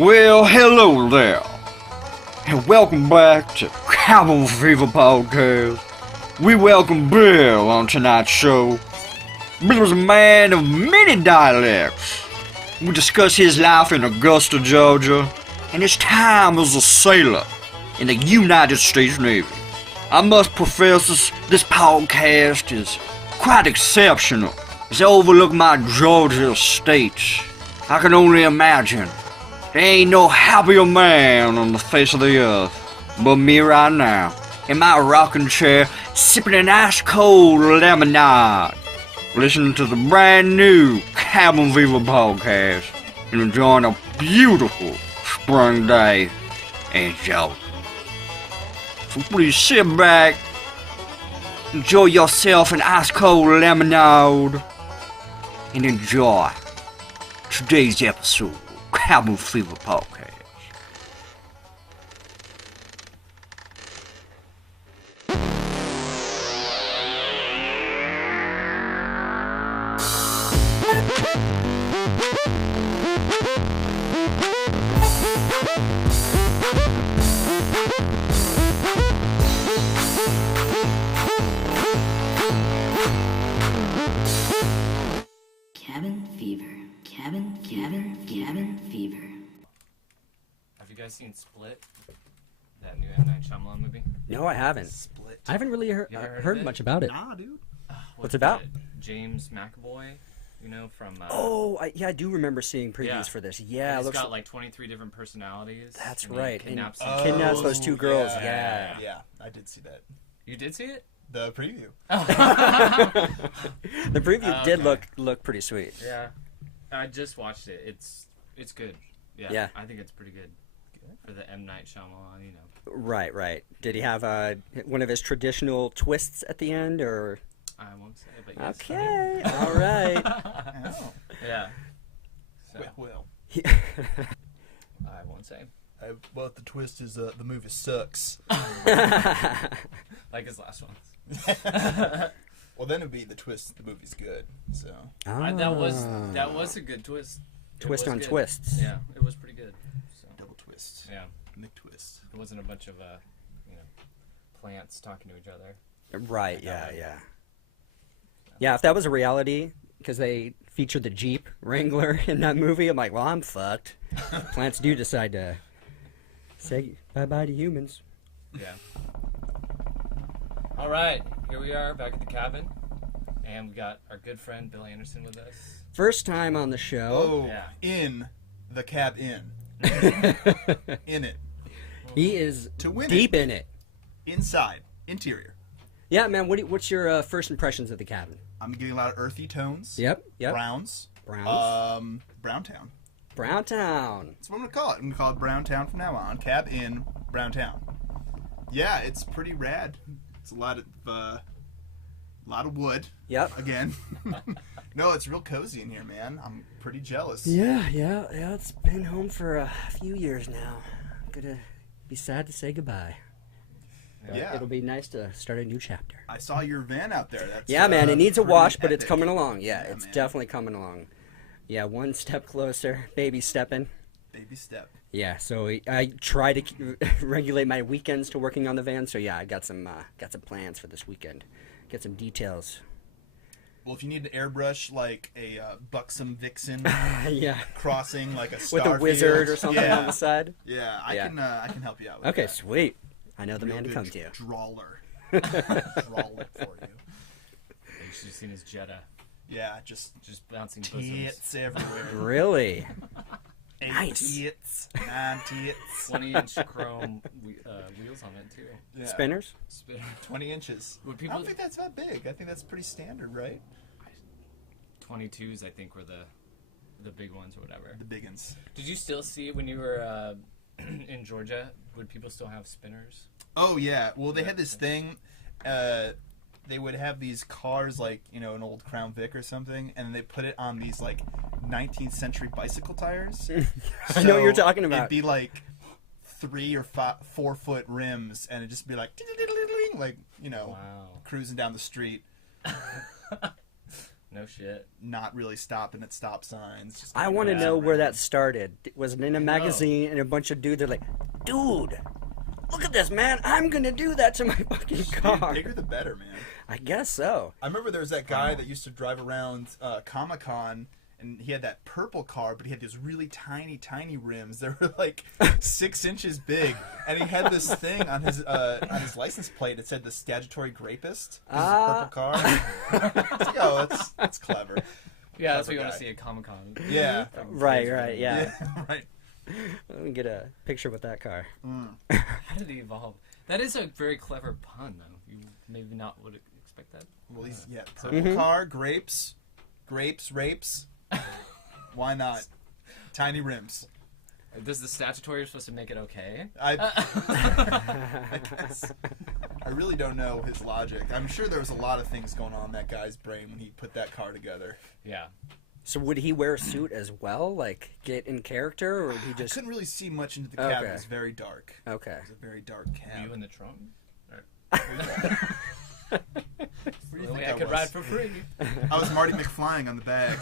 Well, hello there, and welcome back to Cabin Fever Podcast. We welcome Bill on tonight's show. Bill is a man of many dialects. We discuss his life in Augusta, Georgia, and his time as a sailor in the United States Navy. I must profess this podcast is quite exceptional as I overlook my Georgia estates. I can only imagine there ain't no happier man on the face of the earth but me right now, in my rocking chair, sipping an ice-cold lemonade, listening to the brand new Cabin Fever Podcast, and enjoying a beautiful spring day in Georgia. So please sit back, enjoy yourself an ice-cold lemonade, and enjoy today's episode of Cabin Fever Podcast. Cabin Fever. Cabin Fever. Have you guys seen Split? That new M. Night Shyamalan movie? No, I haven't. Split. I haven't really You ever heard heard of it? much about it. Nah, dude. What's it about? James McAvoy, you know, from... I do remember seeing previews Yeah. for this. Yeah, it he's looks got like 23 different personalities. That's and he right. Kidnaps, And- kidnaps those two girls, yeah. Yeah, I did see that. You did see it? The preview. the preview did Okay. look pretty sweet. Yeah. I just watched it. It's good. Yeah. Yeah. I think it's pretty good. For the M. Night Shyamalan, you know. Right. Did he have one of his traditional twists at the end, or? I won't say, but yes. Okay, all right. Oh. Yeah. So, Well, I won't say. well, the twist is the movie sucks. Like his last one. Well, then it'd be the twist. The movie's good. So That was a good twist. It Twist was on good. twists. Yeah, it was pretty good. So, double twist. yeah, Nick twist. it wasn't a bunch of plants talking to each other. Right. Yeah. Yeah, if that was a reality, because they featured the Jeep Wrangler in that movie, I'm like, well, I'm fucked. Plants do decide to say bye-bye to humans. Yeah. All right, here we are back at the cabin, and we got our good friend Bill Anderson with us. First time on the show. Oh, Yeah. in the cab in. In it. He is To win deep in it. Inside. Interior. Yeah, man, what's your first impressions of the cabin? I'm getting a lot of earthy tones. Yep. Browns. Browns. Browntown. Browntown. That's what I'm gonna call it. I'm gonna call it Browntown from now on. Cab in Browntown. Yeah, it's pretty rad. It's a lot of wood. Yep. Again. No, it's real cozy in here, man. I'm pretty jealous. Yeah. It's been home for a few years now. I'm gonna be sad to say goodbye. Yeah. It'll be nice to start a new chapter. I saw your van out there. That's, Yeah, man, it needs a pretty wash, but it's epic. coming along. Yeah, Yeah, it's man. definitely coming along. Yeah, one step closer, baby stepping. Baby step. Yeah, so I try to regulate my weekends to working on the van. So yeah, I got some plans for this weekend. Get some details. Well, if you need to airbrush like a buxom vixen Yeah, crossing like a with a Starfield, wizard or something yeah. on the side. Yeah, I Yeah. can help you out with Okay, that. sweet. I know the Real man to good come to. Drawler. Drawl it for you. You should have seen his Jetta Yeah, just bouncing bosoms. tits everywhere. Really? 8 Nice. tits, 9 tits. 20-inch chrome wheels on it too. Yeah. Spinners? Spinner. 20 inches. Would I people don't think that's that big. I think that's pretty standard, right? 22s? I think were the big ones or whatever. The big uns. Did you still see when you were in Georgia? Would people still have spinners? Oh yeah. Well, they had this thing. They would have these cars like an old Crown Vic or something, and they put it on these like 19th century bicycle tires. I know what you're So talking about. It'd be like 3 or 4 foot rims, and it'd just be like like Wow. cruising down the street. No shit. not really stopping at stop signs. Just I going want to around know and where around. that started. Was it in a magazine and a bunch of dudes are like, dude, look at this, man. I'm going to do that to my fucking Dude, car. bigger the better, man. I guess so. I remember there was that guy that used to drive around Comic-Con, and he had that purple car, but he had these really tiny, tiny rims. They were like 6 inches big, and he had this thing on his license plate that said the statutory grapist. This is a purple car. It's like, oh, that's clever. Yeah, that's what Clever you want guy. to see at Comic-Con. Yeah. Right, yeah. Right. Let me get a picture with that car. How did he evolve? That is a very clever pun, though. You maybe not would expect that. Well, he's purple car, grapes, rapes. Why not? Tiny rims. Does the statutory supposed to make it okay? I guess. I really don't know his logic. I'm sure there was a lot of things going on in that guy's brain when he put that car together. Yeah. So would he wear a suit as well? Like, get in character? Or would he I just... couldn't really see much into the cab. Okay. It was very dark. Okay. It was a very dark Were cab. you in the trunk? Where do you Only think I could was? ride for free. I was Marty McFlying on the bag.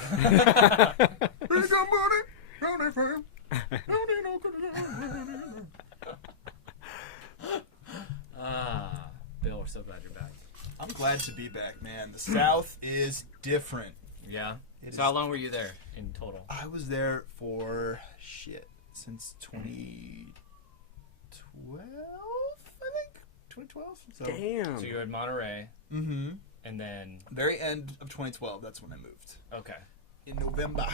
Ah, Bill, we're so glad you're back. I'm glad to be back, man. The South is different. Yeah. It So how is- long were you there in total? I was there for since 2012, I think. 2012. So, Damn. So you were in Monterey, mm-hmm. and then Very end of 2012. That's when I moved. okay. In November.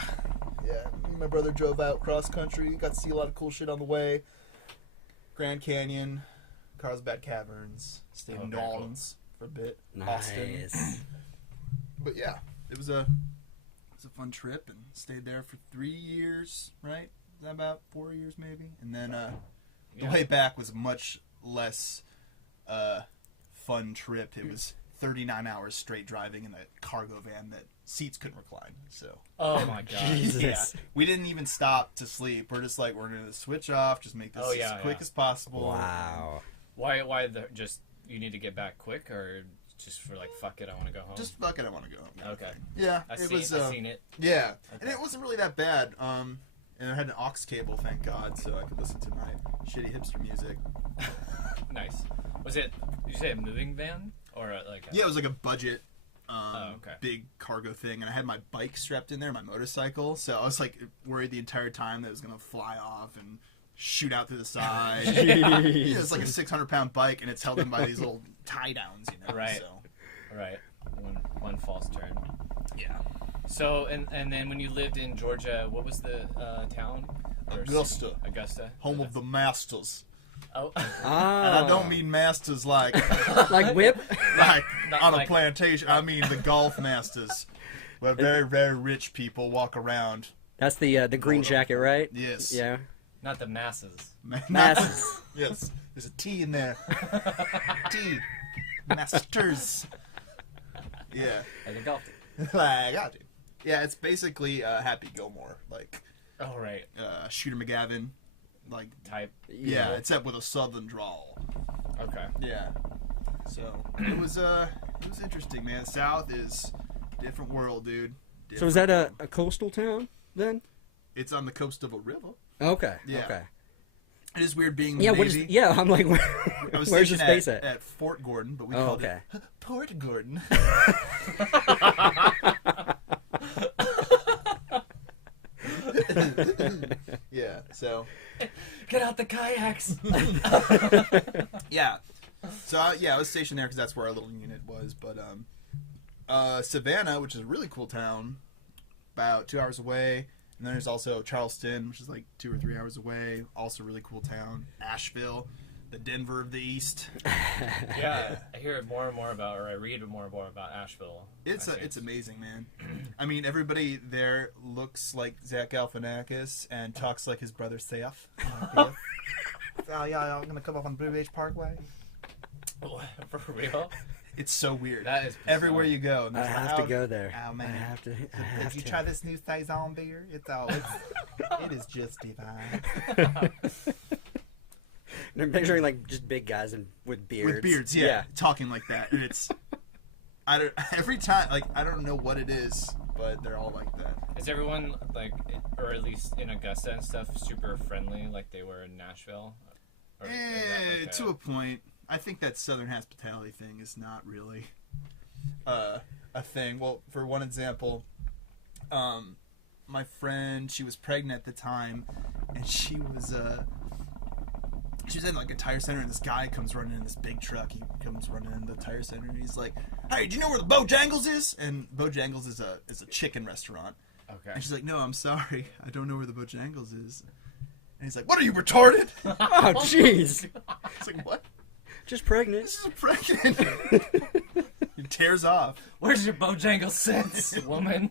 Yeah, me and my brother drove out cross country. Got to see a lot of cool shit on the way. Grand Canyon, Carlsbad Caverns, stayed in Okay, New cool. Orleans for a bit. Nice. Austin. But yeah, it was a fun trip and stayed there for 3 years, right? Is that about 4 years maybe? And then the Yeah. way back was a much less fun trip. It was 39 hours straight driving in a cargo van that seats couldn't recline. So Oh my god. Jesus. yeah, we didn't even stop to sleep. We're just like, we're gonna switch off, just make this Oh, yeah, as quick yeah. as possible. Wow. Why just you need to get back quick, or just for like fuck it, I want to go home? Just fuck it, I want to go home. kind of Okay. thing. Yeah, I it was. seen it. Yeah, and Okay. it wasn't really that bad. And I had an aux cable, thank God, so I could listen to my shitty hipster music. Nice. Was it? Did you say a moving van or like? Yeah, it was like a budget, okay. big cargo thing, and I had my bike strapped in there, my motorcycle. So I was like worried the entire time that it was gonna fly off and shoot out through the side. Yeah, it's like a 600-pound bike, and it's held in by these little tie downs, you know. Right. So Right. One false turn. yeah, So and then when you lived in Georgia, what was the town? Or Augusta. city? Augusta. home of the masters, Oh. and Ah. I don't mean masters like Like whip? like Not on a like- plantation. I mean the golf masters, where very very rich people walk around. That's the green jacket, right? Yes. Yeah. Not the masses. Masses. Yes. There's a T in there. T. Masters. Yeah. Like a golf. I got you. Yeah, it's basically Happy Gilmore, like Oh right. Shooter McGavin, like Type. yeah, except with a southern drawl. Okay. Yeah. So it was interesting, man. South is a different world, dude. So is that a coastal town then? It's on the coast of a river. Okay. Yeah. Okay. It is weird being in Yeah. the What is? Navy. Yeah. I'm like, I was where's the stationed space at? at Fort Gordon, but we Oh, called okay. it Port Gordon. Yeah, so Get out the kayaks. yeah, so I was stationed there because that's where our little unit was. But Savannah, which is a really cool town, about 2 hours away, and then there's also Charleston, which is like 2 or 3 hours away, also a really cool town. Asheville, the Denver of the East. Yeah, I hear more and more about, or I read more and more about Asheville. It's I think. it's amazing, man. I mean, everybody there looks like Zach Galifianakis and talks like his brother Seth. Oh yeah, I'm gonna come up on Blue Ridge Parkway. For real? It's so weird. That is Everywhere you go. and I there's like, have to "Oh, go there. Oh man, I have to. I Did have you to. try this new saison beer? It is just divine. And I'm picturing like just big guys and with beards. With beards, yeah, talking like that, and it's I don't. Every time, like, I don't know what it is, but they're all like that. Is everyone like, or at least in Augusta and stuff, super friendly like they were in Nashville? Or is that like To a point. I think that Southern hospitality thing is not really a thing. Well, for one example, my friend, she was pregnant at the time, and she was in like a tire center, and this guy comes running in this big truck. He comes running in the tire center, and he's like, "Hey, do you know where the Bojangles is?" And Bojangles is a chicken restaurant. Okay. And she's like, "No, I'm sorry, I don't know where the Bojangles is." And he's like, "What are you, retarded?" Oh, jeez. It's like, "What? Just pregnant. This is pregnant." He tears off. Where's your Bojangles sense, woman?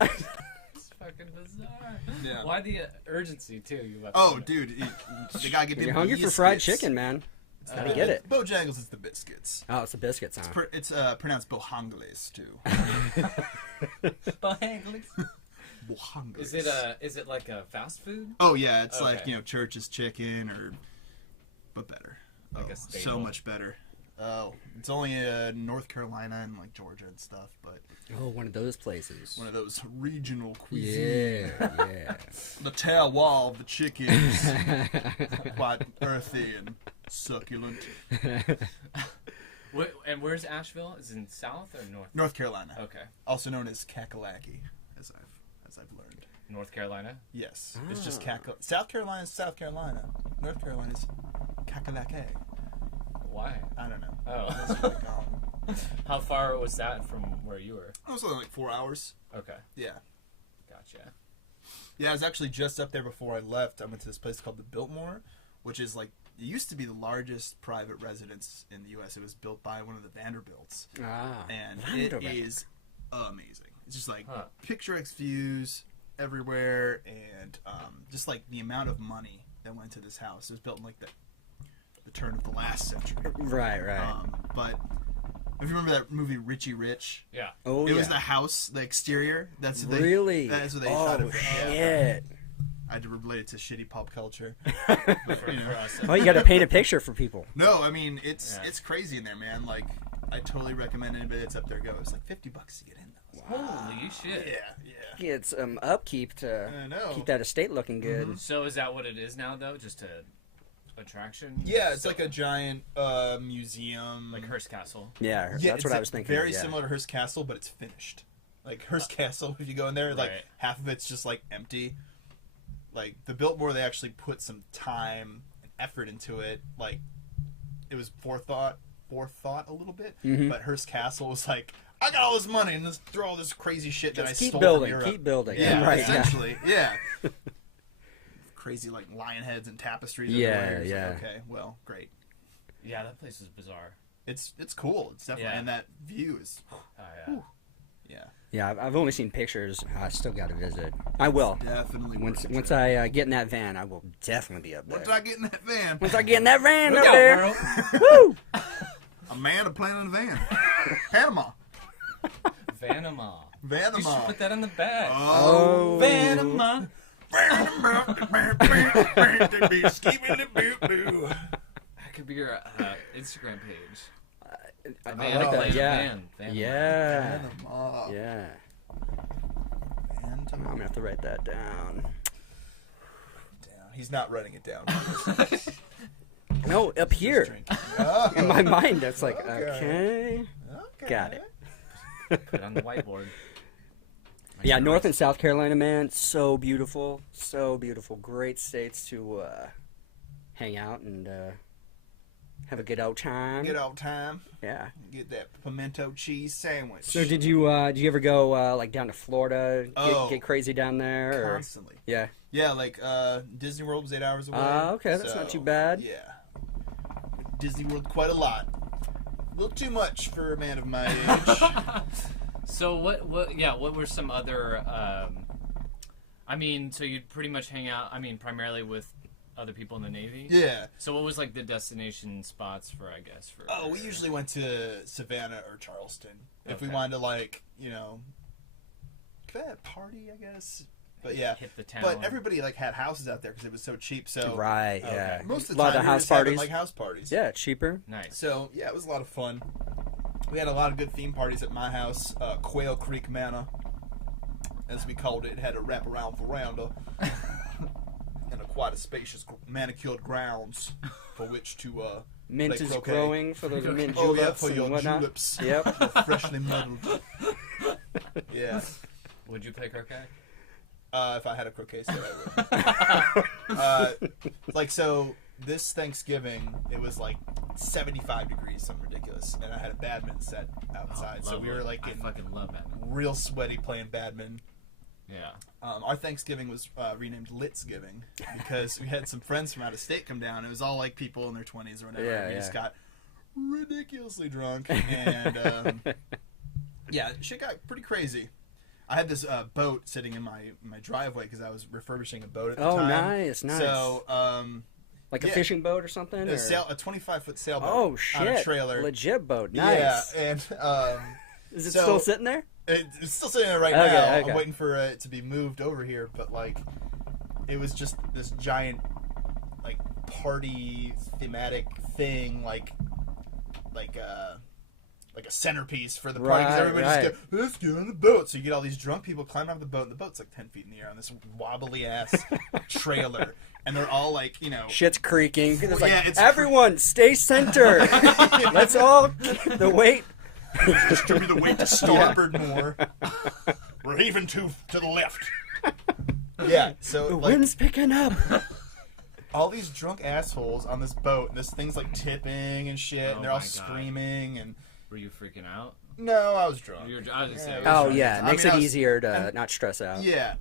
It's fucking bizarre. Yeah. Why the urgency too? You left. Oh, dude, the guy get You're hungry for fried chicken, man. Gotta get it. Bojangles is the biscuits. Oh, it's the biscuits, huh? It's pronounced Bojangles too. Bojangles. Bojangles. Is it like a fast food? Oh yeah, it's Okay. like, you know, Church's chicken but better. Like Oh, a so staple. much better. Oh, it's only North Carolina and like Georgia and stuff, but Oh, one of those places. one of those regional cuisine. Yeah. The terroir of the chicken is quite earthy and succulent. And where's Asheville? Is it in South or North? North Carolina, Okay. also known as Kakalaki, as I've learned. North Carolina. Yes, it's just South Carolina is South Carolina. North Carolina is Kakalaki. Why? I don't know. Oh. That's what they call 'em. How far was that from where you were? It was only like 4 hours. Okay. Yeah. Gotcha. Yeah, I was actually just up there before I left. I went to this place called the Biltmore, which is like, it used to be the largest private residence in the U.S. It was built by one of the Vanderbilts. Ah. And Vanderbilt. it is amazing. It's just like Huh. picturesque views everywhere, and just like the amount of money that went into this house. It was built in like the turn of the last century. Right. But if you remember that movie Richie Rich, Yeah. Oh, it yeah. was the house, the exterior. That's what Really? That's what they oh, shot it from. shit. I had to relate it to shitty pop culture. For us. Oh, you got to paint a picture for people. No, I mean it's Yeah. it's crazy in there, man. Like, I totally recommend anybody that's up there go. It's like $50 to get in. Holy shit. Yeah. Get some upkeep to I know. keep that estate looking good. So is that what it is now, though? Just a attraction? Yeah, it's So- like a giant museum. like Hearst Castle. Yeah, Yeah, that's it's what I was thinking. Very yeah. similar to Hearst Castle, but it's finished. Like Hearst Castle, if you go in there, like Right. half of it's just like empty. Like the Biltmore, they actually put some time and effort into it. Like it was forethought a little bit. Mhm. But Hearst Castle was like, I got all this money and let's throw all this crazy shit that I Just keep stole building, from Europe. keep building. Yeah, right. essentially, yeah. Crazy like lion heads and tapestries. Yeah, everywhere. It's yeah. Like, okay, well, great. Yeah, that place is bizarre. It's cool. It's definitely, Yeah. and that view is, Oh, yeah. yeah, Yeah, I've only seen pictures. I still got to visit. I will. definitely. Once worth it. once I get in that van, I will definitely be up there. Once I get in that van, Once I get in that van Look up out, there, world. woo! a man of planning a van, Panama, Vanama. You should Vanama. put that in the bag. Oh, Vanama. That could be your Instagram page. I Man like that. playing Yeah, van. Vanama. yeah, Panama. yeah. I'm Panama. gonna have to write that down. Down. He's not writing it down. No, up here Oh, in my mind, that's like Okay. okay. Got it. Put it on the whiteboard. Yeah, North and South Carolina, man, so beautiful, great states to hang out and have a good old time. Good old time. Yeah. Get that pimento cheese sandwich. So did you ever go like down to Florida? Oh. Get crazy down there? Or? Constantly. Yeah. Yeah, like Disney World was 8 hours away. Okay, that's not too bad. Yeah. Disney World quite a lot. A little too much for a man of my age. So what were some other I mean, so you'd pretty much hang out, I mean, primarily with other people in the Navy? Yeah. So what was like the destination spots for, I guess, for Oh, we usually went to Savannah or Charleston. If we Okay. wanted to, like, you know, party, I guess. But yeah. hit the town? But everybody, like, had houses out there because it was so cheap. So Right. Okay. Yeah. most of a the lot time, of we were house just having, parties. like, house parties. Yeah, cheaper. Nice. So, yeah, it was a lot of fun. We had a lot of good theme parties at my house, Quail Creek Manor, as we called it. It had a wraparound veranda and quite a spacious manicured grounds for which to Mint play is croquet. growing for those mint Oh juleps yeah, for your and whatnot. juleps. Yep. Freshly muddled. Yeah. Would you play croquet? If I had a croquet set, I would. Like, so this Thanksgiving, it was like 75 degrees, something ridiculous, and I had a badminton set outside, Oh, so we were like I getting fucking love that. real sweaty playing badminton. Yeah. Our Thanksgiving was renamed Litsgiving because we had some friends from out of state come down. It was all like people in their 20s or whatever. Yeah, and we yeah. just got ridiculously drunk, and yeah, shit got pretty crazy. I had this boat sitting in my driveway because I was refurbishing a boat at the Oh, time. nice. So, Like a yeah. fishing boat or something? a or- 25-foot sailboat Oh, on shit. a trailer. Legit boat. Nice. Yeah, and Is it so- still sitting there? it's still sitting there right Okay, now. okay. I'm waiting for it to be moved over here, but like, it was just this giant, like, party thematic thing, like a centerpiece for the party because Right, everybody right. just go, let's get on the boat. So you get all these drunk people climbing off the boat, and the boat's like 10 feet in the air on this wobbly ass trailer, and they're all like, you know, Shit's creaking. It's like, Yeah, it's everyone, stay center. Let's all the weight. distribute the weight to starboard more. We're even to the left. Yeah, so The like, wind's picking up. all these drunk assholes on this boat, and this thing's like tipping and shit, Oh and they're all my God. screaming, and Were you freaking out? no, I was drunk. I was just saying. Yeah, Oh, Right. yeah. It I makes mean, I it was- easier to not stress out. Yeah,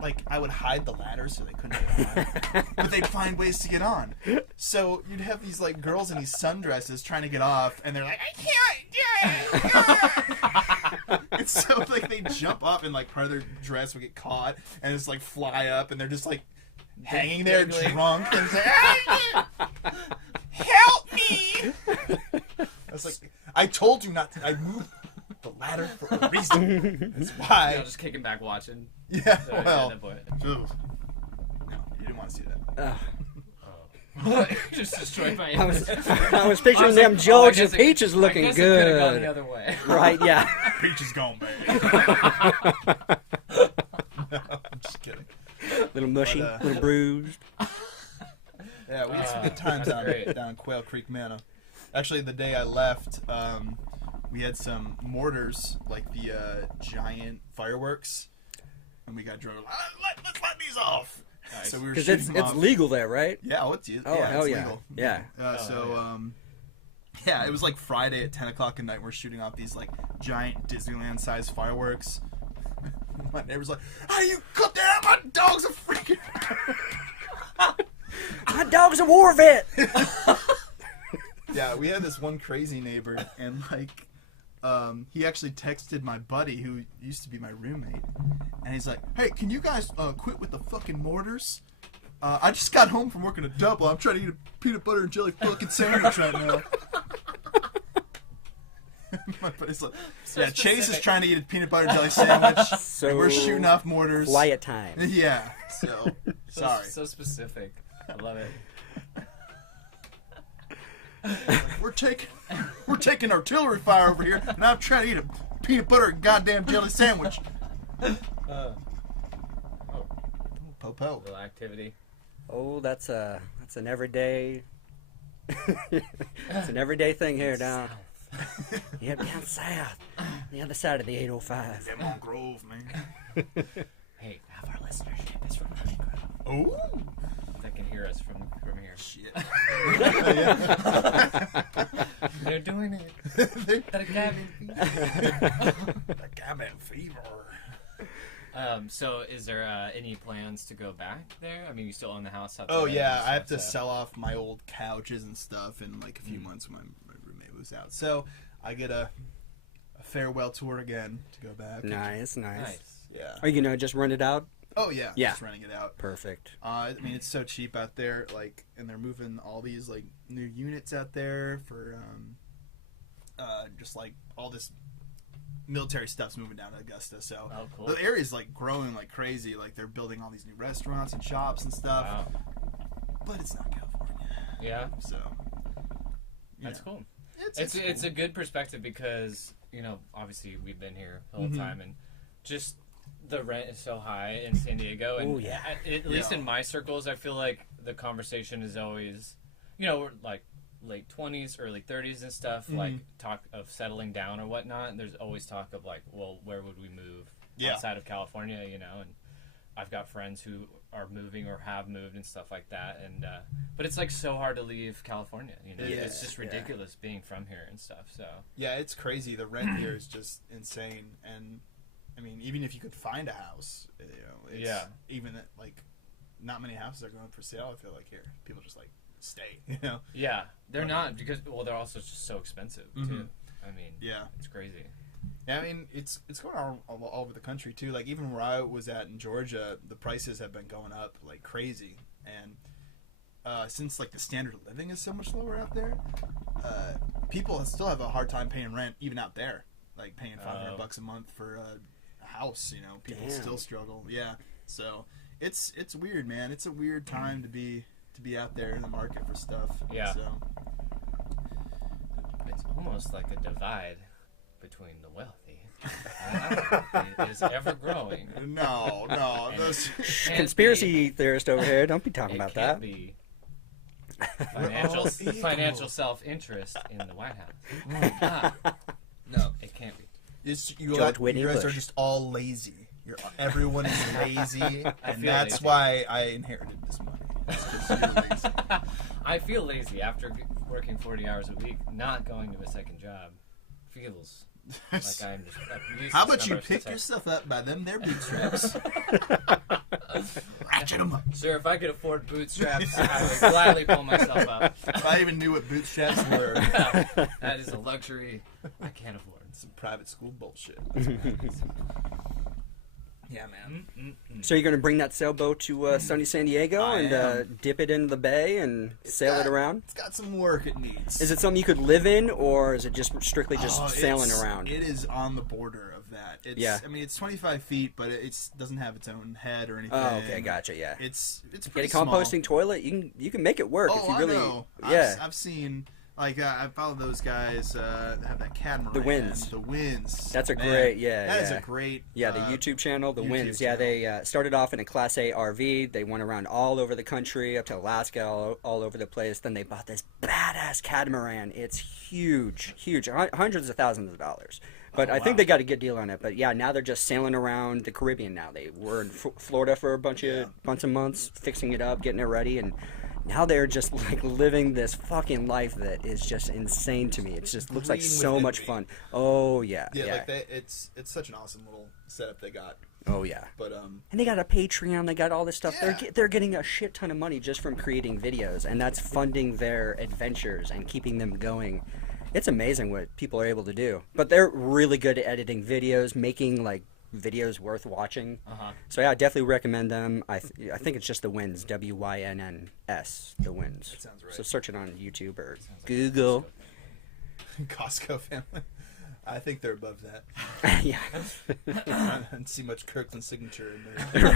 like I would hide the ladder so they couldn't get on, but they'd find ways to get on. So you'd have these like girls in these sundresses trying to get off, and they're like, I can't. It's so like they jump up and like part of their dress would get caught and just like fly up, and they're just like hanging there Dangling. drunk and say, help me. I was like, I told you not to. I moved the ladder for a reason. That's why. Yeah, just kicking back, watching. Yeah, So, well. at that point. Ugh. No, you didn't want to see that. Just destroyed my. I was picturing them Georgia I guess peaches looking I guess It could have gone the good. other way. Right, yeah. Peach is gone, baby. I'm just kidding. Little mushy, But, little bruised. Yeah, we had some good times that's great. down in Quail Creek Manor. Actually, the day I left, we had some mortars, like the giant fireworks, and we got drunk. Let's let these off. Nice. So we were Because shooting them it's off. legal there, right? Yeah, Oh, yeah, hell it's yeah. legal. Yeah. Yeah, it was like Friday at 10 o'clock at night. We're shooting off these like giant Disneyland-sized fireworks. My neighbor's like, "How you cut that out? My dogs are freaking." My dog's a war vet. Yeah, we had this one crazy neighbor, and like, he actually texted my buddy who used to be my roommate, and he's like, "Hey, can you guys quit with the fucking mortars? I just got home from working a double. I'm trying to eat a peanut butter and jelly fucking sandwich right now." My buddy's like, "Yeah, Chase is specific. trying to eat a peanut butter and jelly sandwich. So and we're shooting off mortars." Quiet time. Yeah. So sorry. So specific. I love it. We're taking artillery fire over here, and I'm trying to eat a peanut butter and goddamn jelly sandwich. Po. Little activity. Oh, that's an everyday. It's an everyday thing here down. Yeah, down south, the other side of the 805. Them on Grove, man. Hey, half our listenership is from Honeygrove. Oh That can hear us from here. shit. They're doing it. The cabin fever. So is there any plans to go back there? I mean, you still own the house out there. Oh right? yeah, So I have to it's, sell off my old couches and stuff in like a few months when my roommate moves out. So I get a farewell tour again to go back. Nice. Nice. Yeah. Are you gonna just rent it out? Oh yeah. Yeah. Just renting it out. Perfect. I mean, it's so cheap out there. Like, and they're moving all these like new units out there for just like all this military stuff's moving down to Augusta. So Oh, cool. the area's like growing like crazy. Like they're building all these new restaurants and shops and stuff. Wow. But it's not California, Yeah, so that's yeah. cool. It's a good perspective because, you know, obviously we've been here the whole time, and just the rent is so high in San Diego, and at least in my circles, I feel like the conversation is always, you know, like late 20s, early 30s and stuff, like talk of settling down or whatnot, and there's always talk of like, well, where would we move outside of California, you know, and I've got friends who are moving or have moved and stuff like that, and but it's like so hard to leave California, you know. It's just ridiculous being from here and stuff. So it's crazy. The rent here is just insane, and I mean, even if you could find a house, you know, it's even like not many houses are going for sale. I feel like here people just like stay, you know. Yeah, they're not because they're also just so expensive too. I mean, it's crazy. Yeah, I mean, it's going on all over the country, too. Like, even where I was at in Georgia, the prices have been going up like crazy. And since, like, the standard of living is so much lower out there, people still have a hard time paying rent, even out there. Like, paying $500 a month for a house, you know. People still struggle. Yeah. So, it's weird, man. It's a weird time to be out there in the market for stuff. Yeah. So. It's almost like a divide between the wealthy and unwealthy is ever growing. No. Those Conspiracy theorist over here. Don't be talking about that. Be financial self-interest in the White House. No, it can't be. You guys are just all lazy. Everyone is lazy, and that's lazy. why I inherited this money. It's 'cause you're lazy. I feel lazy after working 40 hours a week, not going to a second job. Feels like I'm just. How about you pick yourself up by their bootstraps? Ratchet them up. Sure, if I could afford bootstraps, I would gladly pull myself up. If I even knew what bootstraps were. That is a luxury I can't afford. Some private school bullshit. Yeah, man. So you're going to bring that sailboat to sunny San Diego and dip it into the bay and sail it around? It's got some work it needs. Is it something you could live in, or is it just strictly sailing around? It is on the border of that. I mean, it's 25 feet, but it doesn't have its own head or anything. Oh, okay, gotcha. Yeah. It's Get pretty a composting small. toilet. You can make it work if you really. I know. Yeah. I've seen. Like, I follow those guys that have that catamaran. The Winds. The Winds. That's a Man, great, That is a great... the YouTube channel, The YouTube Winds. channel. Yeah, they started off in a Class A RV. They went around all over the country, up to Alaska, all over the place. Then they bought this badass catamaran. It's huge, hundreds of thousands of dollars. But I think they got a good deal on it. But yeah, now they're just sailing around the Caribbean now. They were in Florida for a bunch of months, fixing it up, getting it ready, and... Now they're just like living this fucking life that is just insane to me. It just looks like so much fun. Oh yeah. Like it's such an awesome little setup they got. Oh yeah. But and they got a Patreon. They got all this stuff. Yeah. They're getting a shit ton of money just from creating videos, and that's funding their adventures and keeping them going. It's amazing what people are able to do. But they're really good at editing videos, making like videos worth watching. So yeah, I definitely recommend them. I think it's just The Winds, WYNNS, The Winds. That sounds right. So search it on YouTube or Google. Costco family. I think they're above that. Yeah. I didn't see much Kirkland signature in there.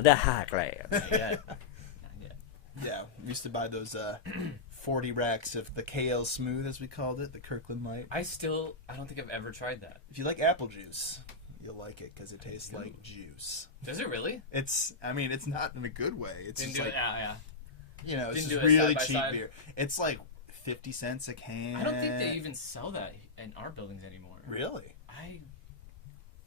The high class. Yeah. Yeah, we used to buy those 40 racks of the KL Smooth, as we called it, the Kirkland Light. I don't think I've ever tried that. If you like apple juice, you'll like it because it tastes like juice. Does it really? It's not in a good way. It's Didn't just do like, it. Yeah. you know, it's Didn't just do it really side by cheap side. beer. It's like 50 cents a can. I don't think they even sell that in our buildings anymore. Really?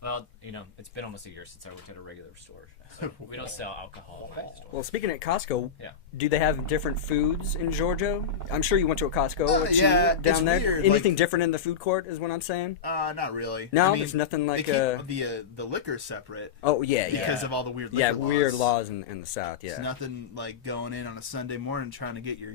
Well, you know, it's been almost a year since I worked at a regular store. So we don't sell alcohol in my store. Well, speaking at Costco, Yeah. do they have different foods in Georgia? I'm sure you went to a Costco or two yeah, it's down there. weird, Anything like- different in the food court is what I'm saying? Not really. No, I mean, there's nothing like they keep the liquor separate Oh, yeah. because of all the weird liquor Yeah, laws. weird laws in the South, yeah. It's nothing like going in on a Sunday morning trying to get your,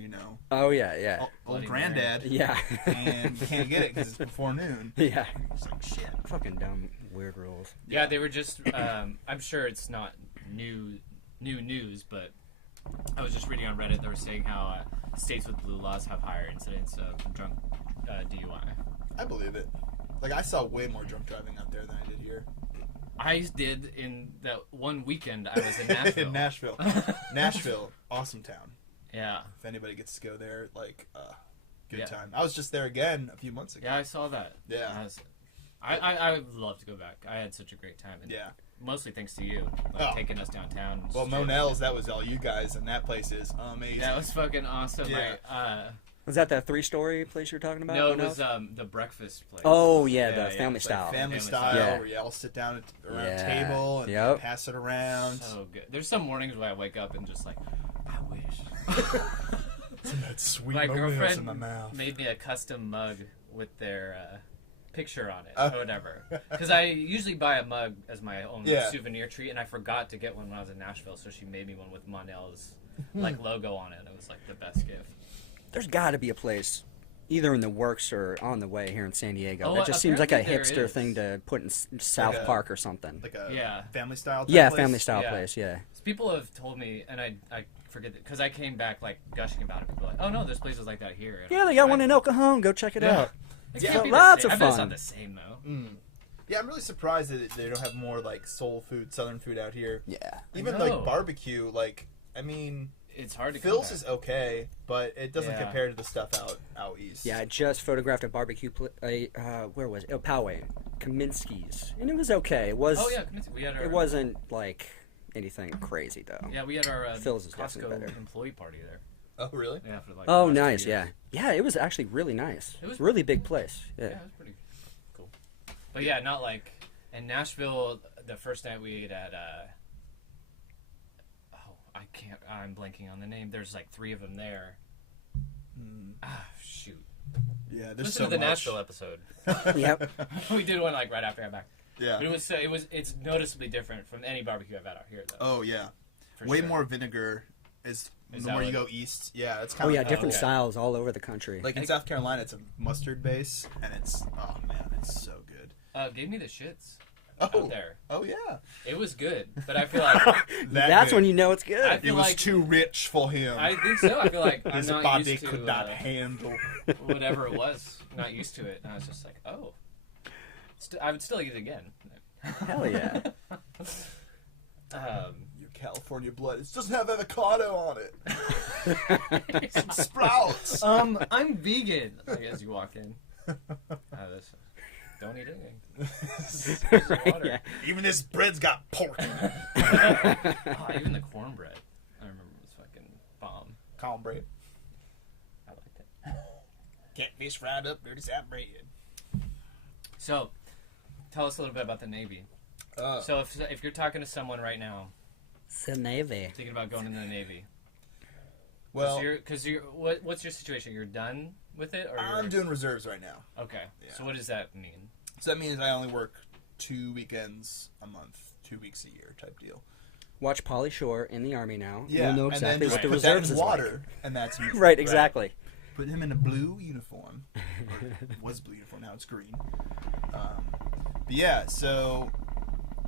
Oh, yeah. old Bloody granddad, Yeah. and you can't get it because it's before noon. Yeah. It's like, shit. Fucking dumb, weird rules. Yeah, they were just. I'm sure it's not new news, but I was just reading on Reddit. They were saying how states with blue laws have higher incidents of drunk DUI. I believe it. Like, I saw way more drunk driving out there than I did here. I did in that one weekend. I was in Nashville. In Nashville. Nashville, awesome town. Yeah. If anybody gets to go there, like, Good time. I was just there again a few months ago. Yeah, I saw that. Yeah. I would love to go back. I had such a great time. And Yeah. mostly thanks to you, like, taking us downtown. Well, Monell's, that was all you guys, and that place is amazing. That was fucking awesome. Yeah. Was that that 3-story place you were talking about? No, it Monell's? was the breakfast place. Oh yeah, the Yeah, family it's like style. Family style, Yeah. where you all sit down around Yeah. a table and Yep. pass it around. So good. There's some mornings where I wake up and just like, I wish. That sweet My Monell's girlfriend in my mouth. made me a custom mug with their picture on it Oh. or whatever. Because I usually buy a mug as my own Yeah. souvenir treat, and I forgot to get one when I was in Nashville, so she made me one with Monell's like logo on it. It was like the best gift. There's got to be a place, either in the works or on the way here in San Diego. Oh, that just seems like a apparently there hipster is. thing to put in South Like a- Park or something. Like a Yeah. family style type Yeah, place? family style Yeah. place. Yeah. So people have told me, and I forget it, because I came back like gushing about it. People are like, oh no, there's places like that here. And Yeah, I'm they like, got one in El Cajon. Go check it Yeah. out. It Yeah, can't be the lots same. of I bet it's fun. not the same though. Yeah, I'm really surprised that they don't have more like soul food, southern food out here. Yeah. Even know. like barbecue, like I mean, It's hard to. come Phil's back. is okay, but it doesn't Yeah. compare to the stuff out east. Yeah, I just photographed a barbecue. Where was it? Oh, Poway, Kaminsky's, and it was okay. It was. Oh yeah, we had our. It wasn't like anything crazy though. Yeah, we had our Phil's is definitely Costco better. employee party there. Oh really? Yeah, for like. Oh, the last 2 nice. years. Yeah. Yeah, it was actually really nice. It was- really big place. Yeah, Yeah. it was pretty cool. But yeah, not like in Nashville. The first night we ate at. I can't. I'm blanking on the name. There's like 3 of them there. Ah, shoot. Yeah, there's Listen so to the much. Nashville episode. Yep. We did one like right after I got back. Yeah. But it's noticeably different from any barbecue I've had out here though. Oh yeah. for Way sure. more vinegar is Is the that more you what- go east. Yeah, it's Oh kind of yeah, different okay. styles all over the country. like in South Carolina, it's a mustard base, and it's oh man, it's so good. Gave me the shits Oh, out there. oh yeah. It was good, but I feel like That's good. when you know it's I good. feel It was like too rich for him. I think so. I feel like I'm His not body used to could not handle. whatever it was. Not used to it, and I was just like, oh, I would still eat it again. Hell yeah. Your California blood. It doesn't have avocado on it. Some sprouts. I'm vegan. Like, as you walk in, don't eat anything. Water. Yeah. Even this bread's got pork. Oh, even the cornbread. I remember it was fucking bomb. Cornbread. I liked it. Catfish fried up, dirty sap bread. So, tell us a little bit about the Navy. So, if you're talking to someone right now The Navy. thinking about going into the Navy, Well, because what's your situation? You're done with it, or I'm you're... doing reserves right now. Okay. Yeah. So what does that mean? So that means I only work 2 weekends a month, 2 weeks a year type deal. Watch Pauly Shore in the Army now. Yeah, You'll know and then exactly just what the put that reserves in is water, and that's me. like. Right, exactly. Put him in a blue uniform. It was blue uniform, now it's green. But yeah, so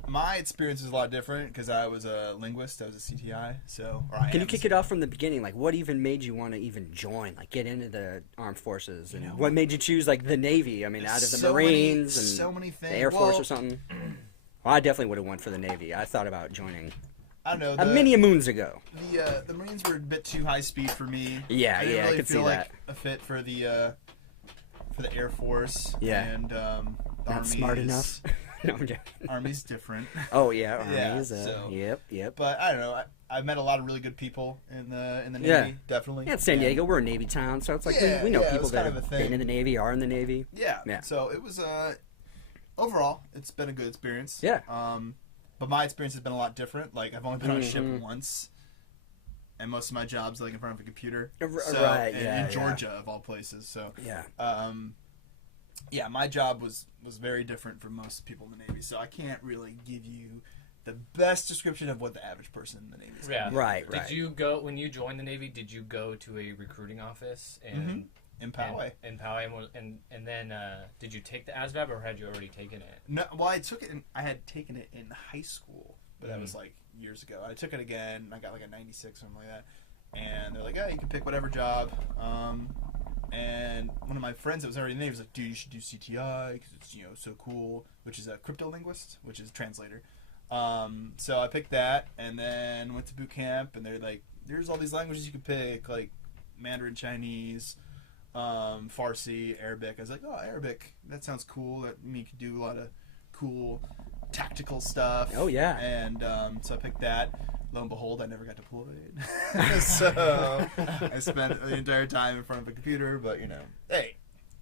my experience was a lot different because I was a linguist. I was a CTI. So, or I Can am you kick it off from the beginning? Like, what even made you want to even join? Like, get into the armed forces, and what made you choose like the Navy? I mean, out of the Marines and so many things. the Air Force Well, or something. Well, I definitely would have went for the Navy. I thought about joining I don't know. a many moons ago. The Marines were a bit too high speed for me. Yeah, I didn't I really could feel see like that. a fit for the Air Force. Yeah. And the Not Army smart is- enough. No, I'm joking. Army's different. Oh yeah, Yeah, Armies. so- Yep. But I don't know. I met a lot of really good people in the Navy. Yeah. Definitely. Yeah, it's San And- Diego. We're a Navy town, so it's like Yeah, we know yeah, it people was that kind have of a been thing. in the Navy, are in the Navy. Yeah. Yeah. So it was overall, it's been a good experience. Yeah. But my experience has been a lot different. Like I've only been on a ship Mhm. once, and most of my jobs like in front of a computer. Right, In yeah. Georgia of all places. So Yeah. yeah, my job was very different from most people in the Navy. So I can't really give you the best description of what the average person in the Navy is. Yeah. Right. Did you go when you joined the Navy? Did you go to a recruiting office and In Poway. in Poway, and then did you take the ASVAB or had you already taken it? No, well, I had taken it in high school, but that Mm-hmm. was like years ago. I took it again. I got like a 96 something like that, and they're like, "Yeah, you can pick whatever job." And one of my friends that was already in the Navy was like, "Dude, you should do CTI because it's so cool," which is a cryptolinguist, which is translator. So I picked that, and then went to boot camp, and they're like, "There's all these languages you can pick, like Mandarin Chinese." Farsi, Arabic. I was like, oh, Arabic, that sounds cool. That me could do a lot of cool tactical stuff. Oh, yeah. And so I picked that. Lo and behold, I never got deployed. So I spent the entire time in front of a computer. But hey,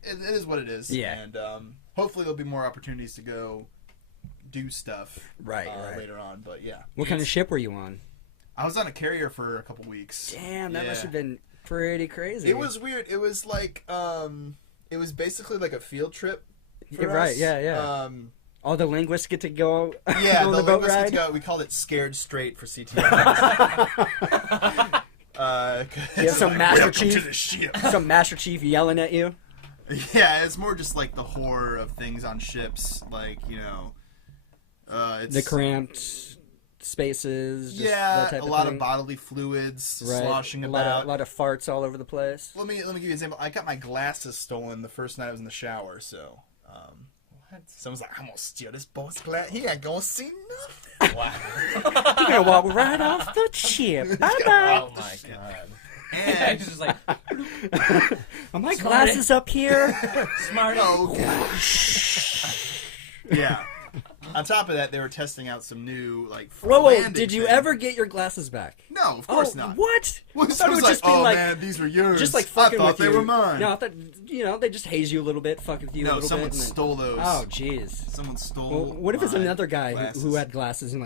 it is what it is. Yeah. And hopefully there'll be more opportunities to go do stuff right. later on. But yeah. What kind of ship were you on? I was on a carrier for a couple weeks. Damn, that must have been pretty crazy. It was weird. It was like it was basically like a field trip. For us. Right. Yeah. All the linguists get to go. Yeah, on the boat linguists ride. get to go. We called it "Scared Straight" for CTI. Yeah, some Master Welcome Chief. to the ship. Some Master Chief yelling at you. Yeah, it's more just like the horror of things on ships, like it's The cramped spaces. Just yeah, that type a lot thing. of bodily fluids Right. sloshing a about. lot of farts all over the place. Let me give you an example. I got my glasses stolen the first night I was in the shower, so. What? Someone's like, I'm gonna steal this boy's glass. He ain't gonna see nothing. Wow. You're gonna walk right off the ship. Bye bye. Oh my god. And It's just like Are my glasses up here? smart. yeah. On top of that, they were testing out some new Whoa! landing Did you thing. ever get your glasses back? No, of course not. What? Well, I thought it someone's would just be oh like, man, these were yours. just like I fucking thought with they you. were mine. No, I thought they just haze you a little bit, fuck with you a No, little someone bit. and then- stole those. Oh, jeez. Someone stole. Well, what if it's my another guy glasses. who had glasses and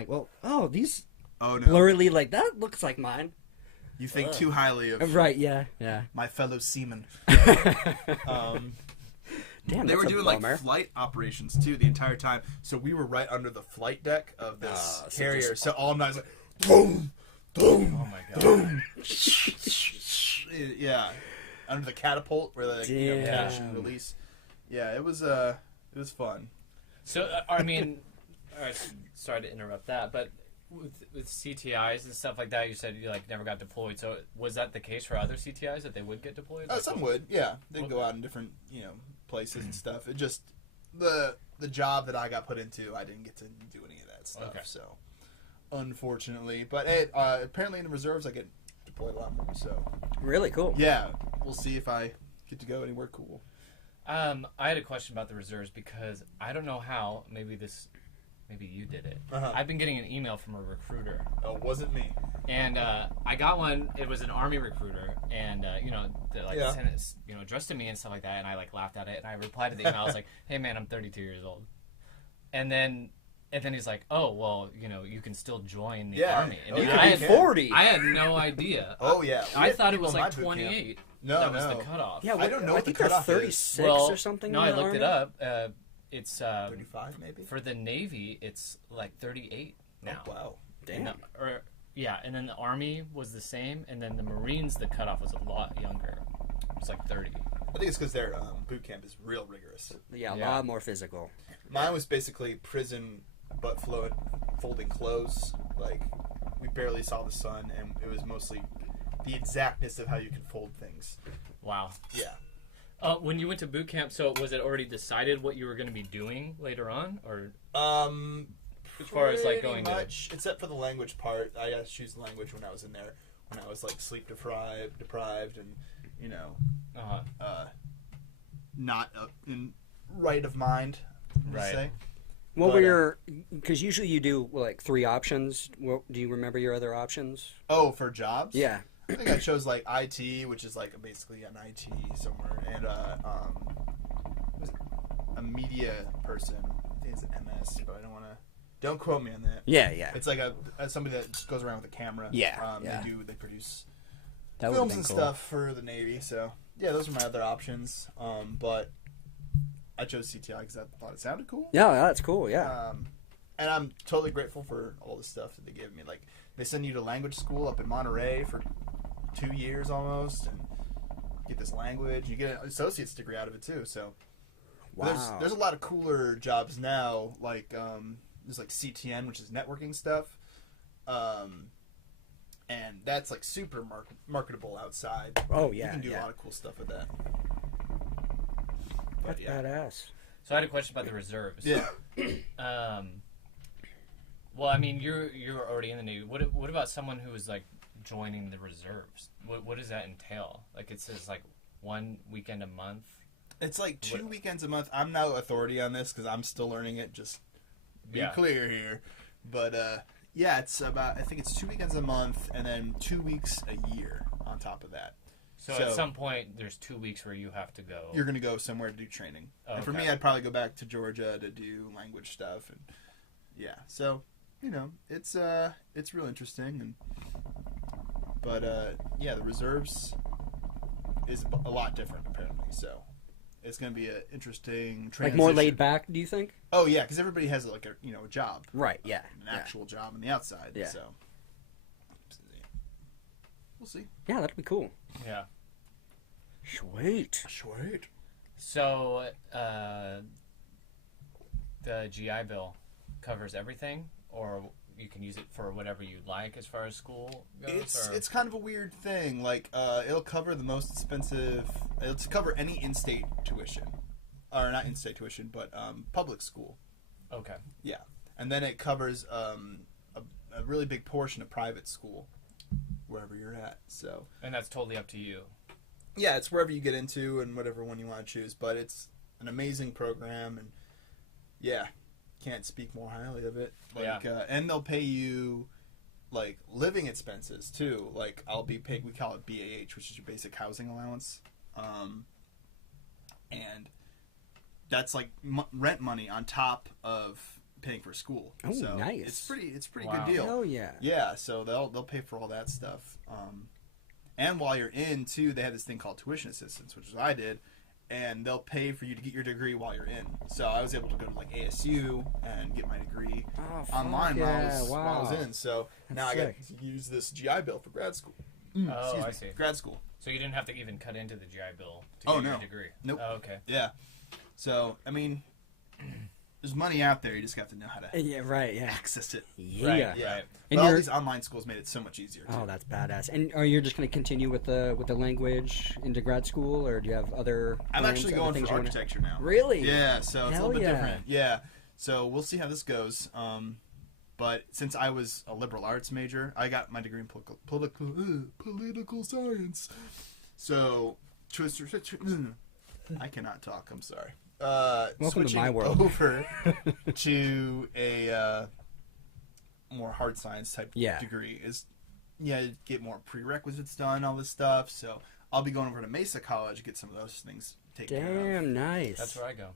these Oh no! blurrily that looks like mine. You think too highly of Right? Yeah. my fellow seamen. Damn, They that's were a doing bummer. flight operations too the entire time, so we were right under the flight deck of this so carrier. just- So all night, like, boom, boom, Oh my god. boom. Yeah, under the catapult where the Damn. catch and release. Yeah, it was fun. So I mean, sorry to interrupt that, but with CTIs and stuff like that, you said you never got deployed. So was that the case for other CTIs that they would get deployed? Some would, yeah. They'd go out in different places and stuff. It just the job that I got put into, I didn't get to do any of that stuff. Okay. So unfortunately, but apparently in the reserves I get deployed a lot more. So Really cool. yeah, we'll see if I get to go anywhere cool. I had a question about the reserves because I don't know how. Maybe you did it. Uh-huh. I've been getting an email from a recruiter, Oh, wasn't me. and I got one. It was an Army recruiter, and Yeah. sent it, addressed to me and stuff like that. And I laughed at it, and I replied to the email. I was like, "Hey man, I'm 32 years old," and then he's like, "Oh well, you can still join the Yeah. Army." And Oh, yeah, I you had can. 40. I had no idea. Oh yeah, I thought it was People in like my boot camp. 28. No, that was no. the cutoff. Yeah, I don't know I what think the they're cutoff is. 36 or something. No, in I the looked it Army. up. It's 35 maybe. for the Navy. It's like 38 now. Oh, wow. Damn. And then the Army was the same, and then the Marines, the cutoff was a lot younger. It was like 30. I think it's because their boot camp is real rigorous. Yeah, a Yeah. lot more physical. Mine was basically prison butt fluid, folding clothes. Like, we barely saw the sun, and it was mostly the exactness of how you can fold things. Wow. Yeah. When you went to boot camp, so was it already decided what you were going to be doing later on, or as far as going much, except for the language part, I got to choose the language when I was in there. When I was sleep deprived, and not in right of mind. Right. Say. What But, were your? Because usually you do 3 options. Do you remember your other options? Oh, for jobs? Yeah. I think I chose IT, which is basically an IT somewhere, and a media person. I think it's an MS, but I don't want to. Don't quote me on that. Yeah. It's like somebody that goes around with a camera. Yeah, They produce That would've films been and cool. stuff for the Navy. So yeah, those are my other options. But I chose CTI because I thought it sounded cool. Yeah, that's cool. Yeah. And I'm totally grateful for all the stuff that they gave me. Like, they send you to language school up in Monterey for 2 years almost, and get this language. You get an associate's degree out of it too. So Wow. there's a lot of cooler jobs now. Like there's CTN, which is networking stuff, and that's super marketable outside. Oh yeah. You can do yeah. a lot of cool stuff with that. But That's yeah. badass. So I had a question about the reserves. Yeah. Well, I mean, you're already in the Navy. What about someone who is joining the reserves? What does that entail? It says one weekend a month? It's like 2 weekends a month. I'm no authority on this because I'm still learning it. Just be clear here. But yeah, it's about, I think it's 2 weekends a month and then 2 weeks a year on top of that. So at some point, there's 2 weeks where you have to go. You're going to go somewhere to do training. Oh, and for me, I'd probably go back to Georgia to do language stuff. And yeah, so, you know, it's real interesting. But yeah, the reserves is a lot different, apparently. So it's going to be an interesting transition. Like more laid back, do you think? Oh, yeah, because everybody has, like, a job. Right, yeah. An actual job on the outside. Yeah. So we'll see. Yeah, that'd be cool. Yeah. Sweet. So, the GI Bill covers everything, or you can use it for whatever you like as far as school goes? It's kind of a weird thing. Like, it'll cover the most expensive. It'll cover any in-state tuition, or not in-state tuition, but public school. Okay. Yeah, and then it covers a really big portion of private school, wherever you're at. So. And that's totally up to you. Yeah, it's wherever you get into and whatever one you want to choose. But it's an amazing program, and yeah, can't speak more highly of it. Like, and they'll pay you like living expenses too. Like I'll be paid. We call it BAH, which is your basic housing allowance, and that's like rent money on top of paying for school. Oh, so nice! It's pretty Wow. good deal. Oh yeah. Yeah, so they'll pay for all that stuff. And while you're in, too, they have this thing called tuition assistance, which is what I did, and they'll pay for you to get your degree while you're in. So I was able to go to, like, ASU and get my degree online while I was in. So now I get to use this GI Bill for grad school. I see. Grad school. So you didn't have to even cut into the GI Bill to get your degree? Nope. Oh, okay. Yeah. So, I mean, there's money out there. You just have to know how to access it. Yeah. Right. Yeah. Right. And But all these online schools made it so much easier, too. Oh, that's badass. And are you just going to continue with the language into grad school, or do you have other? I'm plans, actually other going things for you wanna- architecture now. Really? Yeah, so it's a Hell little bit yeah. different. Yeah. So we'll see how this goes. But since I was a liberal arts major, I got my degree in political science. So, I cannot talk. I'm sorry. Welcome to Switching my world. over to a more hard science type degree is, get more prerequisites done, all this stuff. So I'll be going over to Mesa College to get some of those things taken care of. Damn, nice. That's where I go.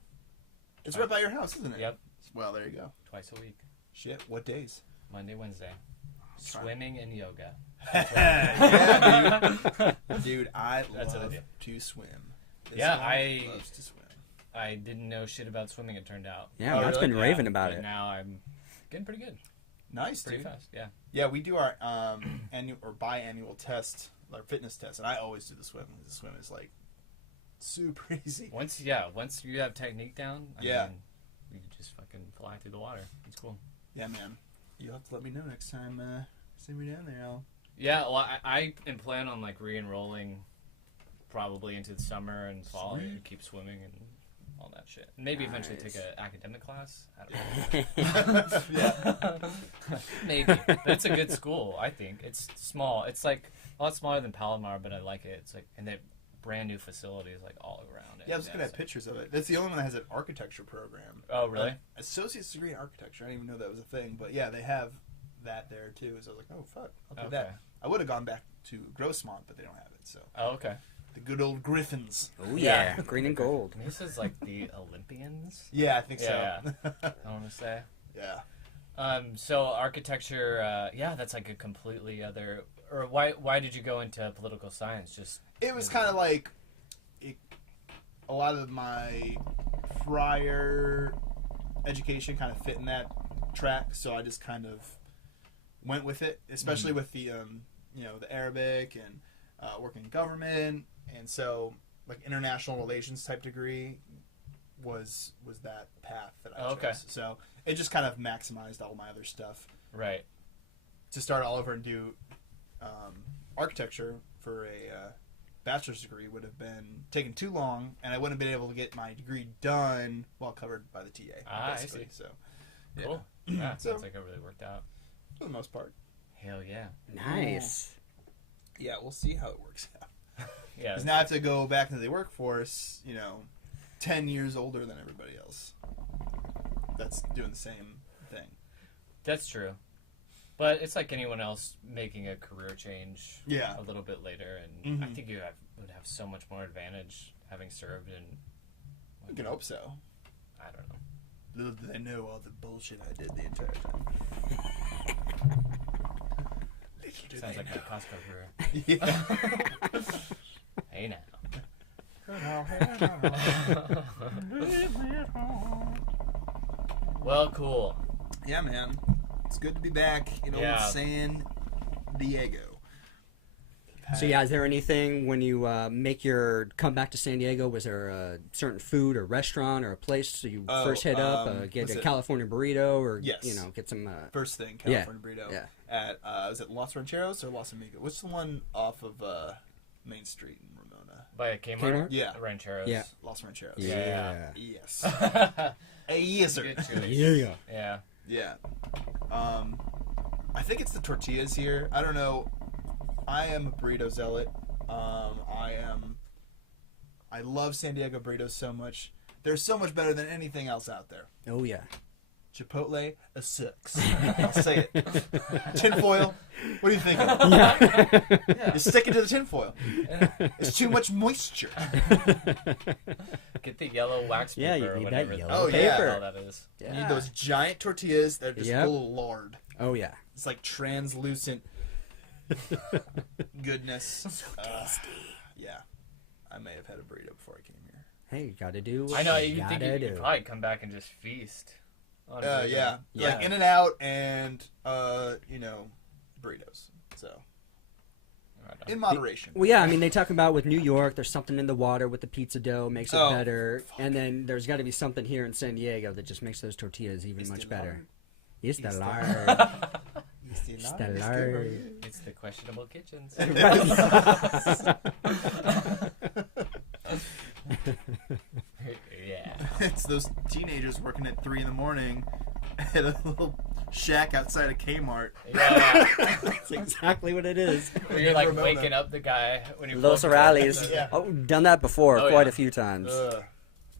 It's right by your house, isn't it? Yep. Well, there you go. Twice a week. Shit, what days? Monday, Wednesday. trying. Swimming and yoga. Yeah, dude, I That's what I love do. to swim. This Yeah, guy loves to swim. I didn't know shit about swimming, it turned out. Yeah, Oh, Matt's really? been raving Yeah, about but it. Now I'm getting pretty good. Nice, Pretty dude. fast, yeah. Yeah, we do our annual or biannual test, our fitness test, and I always do the swim. The swim is like super easy. Once you have technique down, I mean, you just fucking fly through the water. It's cool. Yeah, man. You'll have to let me know next time. See me down there. Yeah, well, I am plan on like re-enrolling probably into the summer and fall and keep swimming and all that shit. Maybe eventually take an academic class. I don't know. Yeah. Maybe. But it's a good school, I think. It's small. It's like a lot smaller than Palomar, but I like it. It's like, and they brand new facilities like all around it. Yeah, I was looking at pictures of it. That's the only one that has an architecture program. Oh, really? Associate's degree in architecture. I didn't even know that was a thing. But yeah, they have that there too. So I was like, oh, fuck. I'll do that. I would have gone back to Grossmont, but they don't have it. So Oh, okay. the good old Griffins. Oh yeah, green and gold. This is like the Olympians, Yeah, I think so. Yeah. I want to say. Yeah. So architecture, that's like a completely other. Or why did you go into political science? Just It was kind of like a lot of my prior education kind of fit in that track, so I just kind of went with it, especially with the the Arabic and working in government, and so like international relations type degree was that path that I chose. Okay. So it just kind of maximized all my other stuff. right. To start all over and do architecture for a bachelor's degree would have been taken too long, and I wouldn't have been able to get my degree done while covered by the TA. I basically. see. So, Cool. Yeah, So- sounds like it really worked out. for the most part, Hell yeah. Nice. yeah, we'll see how it works out. Yeah. Because now I have to go back into the workforce, 10 years older than everybody else. That's doing the same thing. That's true. But it's like anyone else making a career change a little bit later. And I think you would have so much more advantage having served in... You can hope so. I don't know. Little do they know all the bullshit I did the entire time. Sounds like my Costco career. Yeah. Hey now. Well, cool. Yeah, man. It's good to be back in old San Diego. So yeah, is there anything when you make your come back to San Diego? Was there a certain food or restaurant or a place so you first hit up, get a California burrito or get some first thing California burrito at is it Los Rancheros or Los Amigos? What's the one off of Main Street in Ramona? By a Kmart? Kmart? Yeah, Rancheros. Yeah, Los Rancheros. Yeah. Yes. Yes, sir. Good choice. Yeah. Yeah. I think it's the tortillas here. I don't know. I am a burrito zealot. I love San Diego burritos so much. They're so much better than anything else out there. Oh yeah. Chipotle a 6. I'll say it. Tinfoil. What are you thinking? Yeah. Just stick it to the tinfoil. It's too much moisture. Get the yellow wax paper. Yeah, you or need whatever that yellow Oh, yeah. paper. all that is. You need those giant tortillas that are just Yep. full of lard. Oh yeah. It's like translucent goodness. So tasty. Yeah. I may have had a burrito before I came here. Hey, you gotta do. I know. You gotta think you'd do. probably come back and just feast. On a burrito. Yeah. Yeah. Like In-N-Out and, burritos. So, Right on. in moderation. Well, yeah, I mean, they talk about with New York, there's something in the water with the pizza dough, makes it Oh, better. fuck. And then there's got to be something here in San Diego that just makes those tortillas even It's much the better. lard. It's the It's the- lard. It's It's the lard. It's the questionable kitchens. Yeah. It's those teenagers working at 3 a.m. at a little shack outside of Kmart. Yeah. That's exactly what it is. Where you're like Ramona. waking up the guy when you Los pull up the- Orales. Yeah. Oh, done that before Oh, quite yeah. a few times.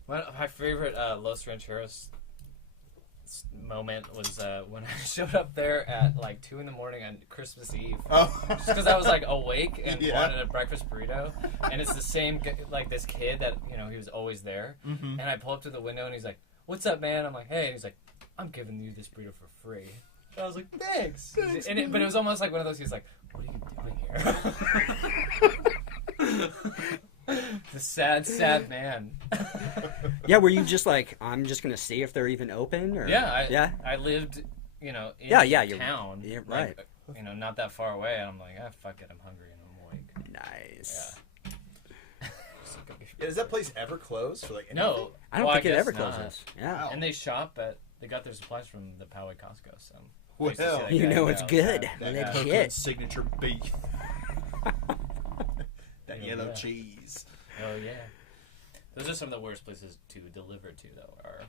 One of my favorite Los Rancheros moment was when I showed up there at like 2 a.m. on Christmas Eve. Oh. Just because I was like awake and Yeah. wanted a breakfast burrito, and it's the same like this kid that he was always there, and I pull up to the window and he's like, "What's up, man?" I'm like, "Hey," and he's like, "I'm giving you this burrito for free." And I was like, "Thanks." But it was almost like one of those. He's like, "What are you doing here?" The sad man. Yeah, were you just like, I'm just going to see if they're even open? Or... Yeah, I lived, in you're- town. you're right. Like, not that far away, and I'm like, fuck it, I'm hungry and I'm awake. Nice. Yeah, does that place ever close for like anything? No, I don't well, think it guess ever not. closes. Yeah. Wow. And they got their supplies from the Poway Costco, so. I Well, used to see that You guy know go it's out good. there. When That they Kirkland hit. signature beef. That Yeah, yellow yeah. cheese. Oh yeah. Those are some of the worst places to deliver to, though, are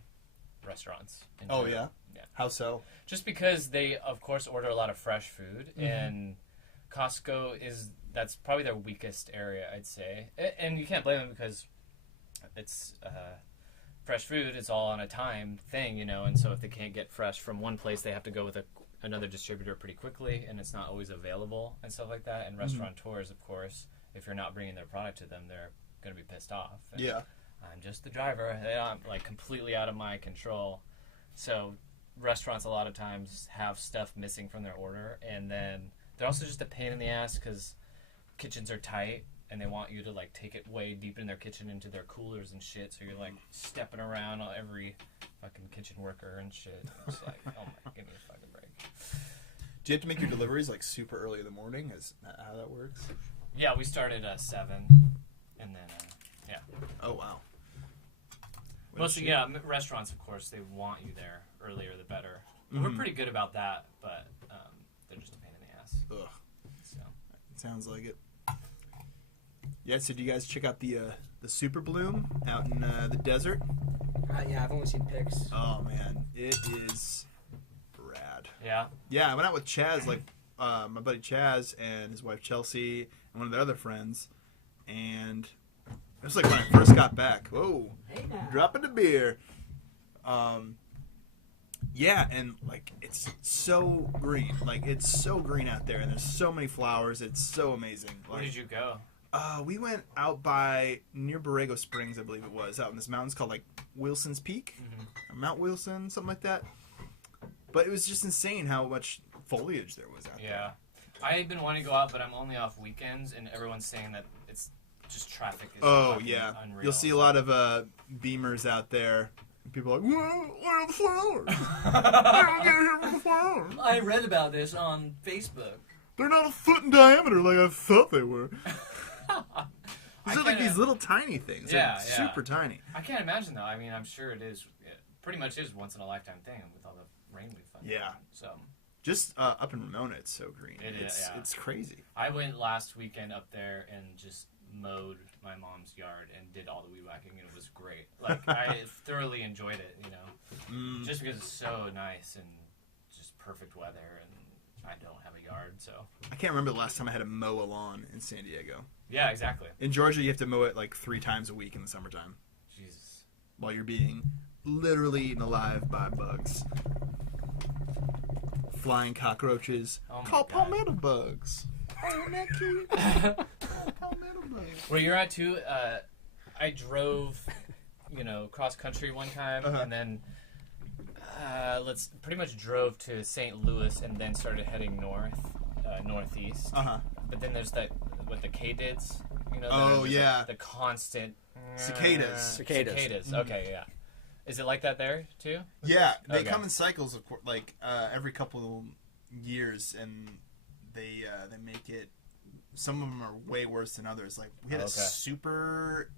restaurants. in Oh, general. yeah? How so? Just because they, of course, order a lot of fresh food, and Costco that's probably their weakest area, I'd say. And you can't blame them because it's fresh food. It's all on a time thing, and so if they can't get fresh from one place, they have to go with another distributor pretty quickly, and it's not always available and stuff like that. And restaurateurs, of course, if you're not bringing their product to them, they're going to be pissed off. And Yeah. I'm just the driver. I'm like completely out of my control. So restaurants a lot of times have stuff missing from their order, and then they're also just a pain in the ass because kitchens are tight and they want you to like take it way deep in their kitchen into their coolers and shit. So you're like stepping around on every fucking kitchen worker and shit. It's like, oh my, give me a fucking break. Do you have to make your deliveries like super early in the morning? Is that how that works? Yeah, we started at 7, and then yeah. Oh, wow. Mostly, yeah, restaurants, of course, they want you there earlier the better. We're pretty good about that, but they're just a pain in the ass. Ugh. So. Sounds like it. Yeah, so do you guys check out the Super Bloom out in the desert? Yeah, I've only seen pics. Oh, man. It is rad. Yeah. Yeah, I went out with Chaz, like my buddy Chaz and his wife Chelsea and one of their other friends. and it was like when I first got back. Whoa, dropping the beer. Yeah, and like it's so green. Like it's so green out there, and there's so many flowers. It's so amazing. Like, Where did you go? We went out by near Borrego Springs, I believe it was, out in this mountains called like Wilson's Peak, or Mount Wilson, something like that. But it was just insane how much foliage there was out there. Yeah. I had been wanting to go out, but I'm only off weekends, and everyone's saying that it's just traffic is fucking unreal. You'll see a lot of Beamers out there. People are like, where are the flowers? I don't get here for the flowers. I read about this on Facebook. They're not a foot in diameter like I thought they were. These are like these little tiny things. Yeah, like super tiny. I can't imagine though. I mean, I'm sure it is. It pretty much is once in a lifetime thing with all the rain we've had. Yeah. So. Just up in Ramona, it's so green. It's crazy. I went last weekend up there and just mowed my mom's yard and did all the weed whacking, and it was great. Like I thoroughly enjoyed it, you know, just because it's so nice and just perfect weather, and I don't have a yard, so. I can't remember the last time I had to mow a lawn in San Diego. Yeah, exactly. In Georgia, you have to mow it like 3 times a week in the summertime. Jesus. While you're being literally eaten alive by bugs. Flying cockroaches. Call palmetto bugs. Palmetto bugs. Where you're at too, I drove, cross country one time, and then pretty much drove to St. Louis and then started heading northeast. But then there's the K-dids, the constant cicadas. Cicadas. Okay, yeah. Is it like that there too? Yeah, they come in cycles of like every couple years, and they make it. Some of them are way worse than others. Like we had a super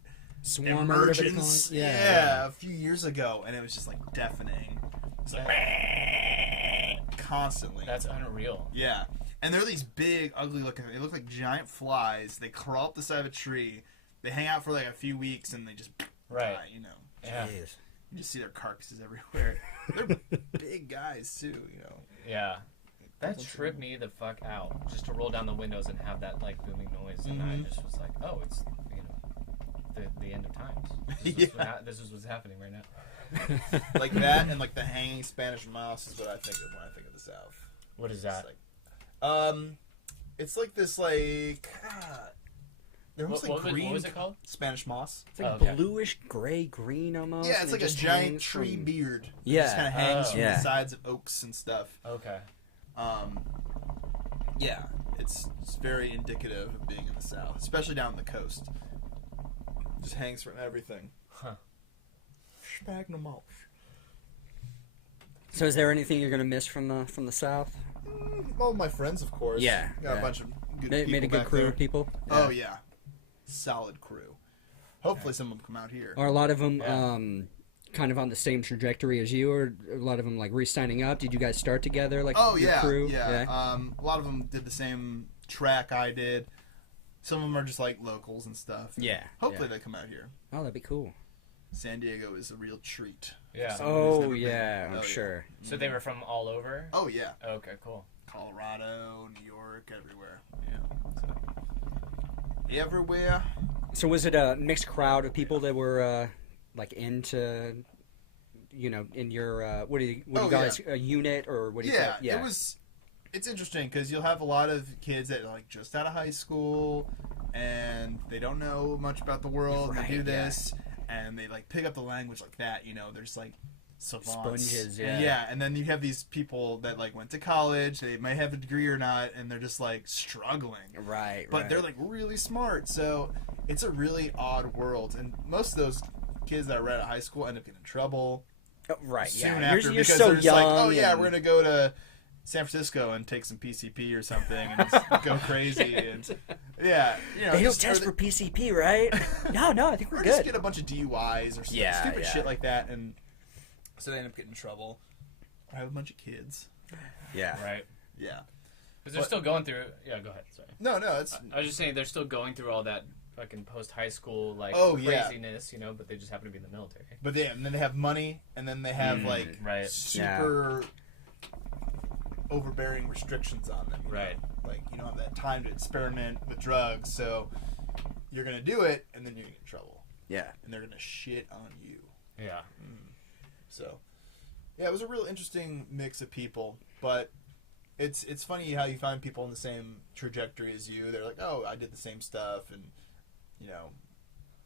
swarm emergence, a few years ago, and it was just like deafening. It's like constantly. That's unreal. Yeah, and they're these big, ugly looking. They look like giant flies. They crawl up the side of a tree. They hang out for like a few weeks, and they just die. Yeah. Jeez. You just see their carcasses everywhere. They're big guys too, Yeah. That tripped me the fuck out. Just to roll down the windows and have that like booming noise, and I just was like, "Oh, it's the end of times. This is what's happening right now." Like that, and like the hanging Spanish moss is what I think of when I think of the South. What is that? It's like this like. They're almost like green. What was it called? Spanish moss. It's like bluish, gray, green almost. Yeah, it's like a giant tree beard. Yeah. It just kind of hangs from the sides of oaks and stuff. Okay. Yeah, it's very indicative of being in the South, especially down the coast. Just hangs from everything. Huh. Sphagnum moss. So, is there anything you're gonna miss from the South? All my friends, of course. Yeah. Got a bunch of good people made a good back crew there. of people. Oh yeah, solid crew. Hopefully, some of them come out here. Are a lot of them kind of on the same trajectory as you, or a lot of them like re-signing up? Did you guys start together? Like, your crew? Yeah. A lot of them did the same track I did. Some of them are just like locals and stuff. Yeah. Hopefully, they come out here. Oh, that'd be cool. San Diego is a real treat. Yeah. Oh yeah, I'm sure. So they were from all over? Oh yeah. Okay, cool. Colorado, New York, everywhere. Yeah. So, everywhere. So was it a mixed crowd of people that were like into, in your what do you guys a unit, or what do you call it? Yeah. It's interesting because you'll have a lot of kids that are like just out of high school and they don't know much about the world. Right, and they do this and they like pick up the language like that. They're just like savants. Sponges. Yeah, and then you have these people that like went to college. They might have a degree or not, and they're just like struggling. Right. But they're like really smart. So it's a really odd world, and most of those kids that are right out of high school end up getting in trouble. Oh, right. Soon Yeah. after, You're because so they're just young. like, oh yeah, we're gonna go to San Francisco and take some PCP or something and just go crazy. And yeah, they don't test for PCP, right? No, I think we're or good. just get a bunch of DUIs or Yeah, stupid shit like that, and so they end up getting in trouble. Or have a bunch of kids. Yeah. Right. Yeah. Because they're still going through. Yeah, go ahead. Sorry. No, it's. I was just saying they're still going through all that fucking post high school craziness, but they just happen to be in the military. But and then they have money, and then they have super overbearing restrictions on them. Right. Like you don't have that time to experiment with drugs, so you're gonna do it, and then you're gonna get in trouble. Yeah. And they're gonna shit on you. Yeah. So, yeah, it was a real interesting mix of people, but it's funny how you find people in the same trajectory as you. They're like, oh, I did the same stuff, and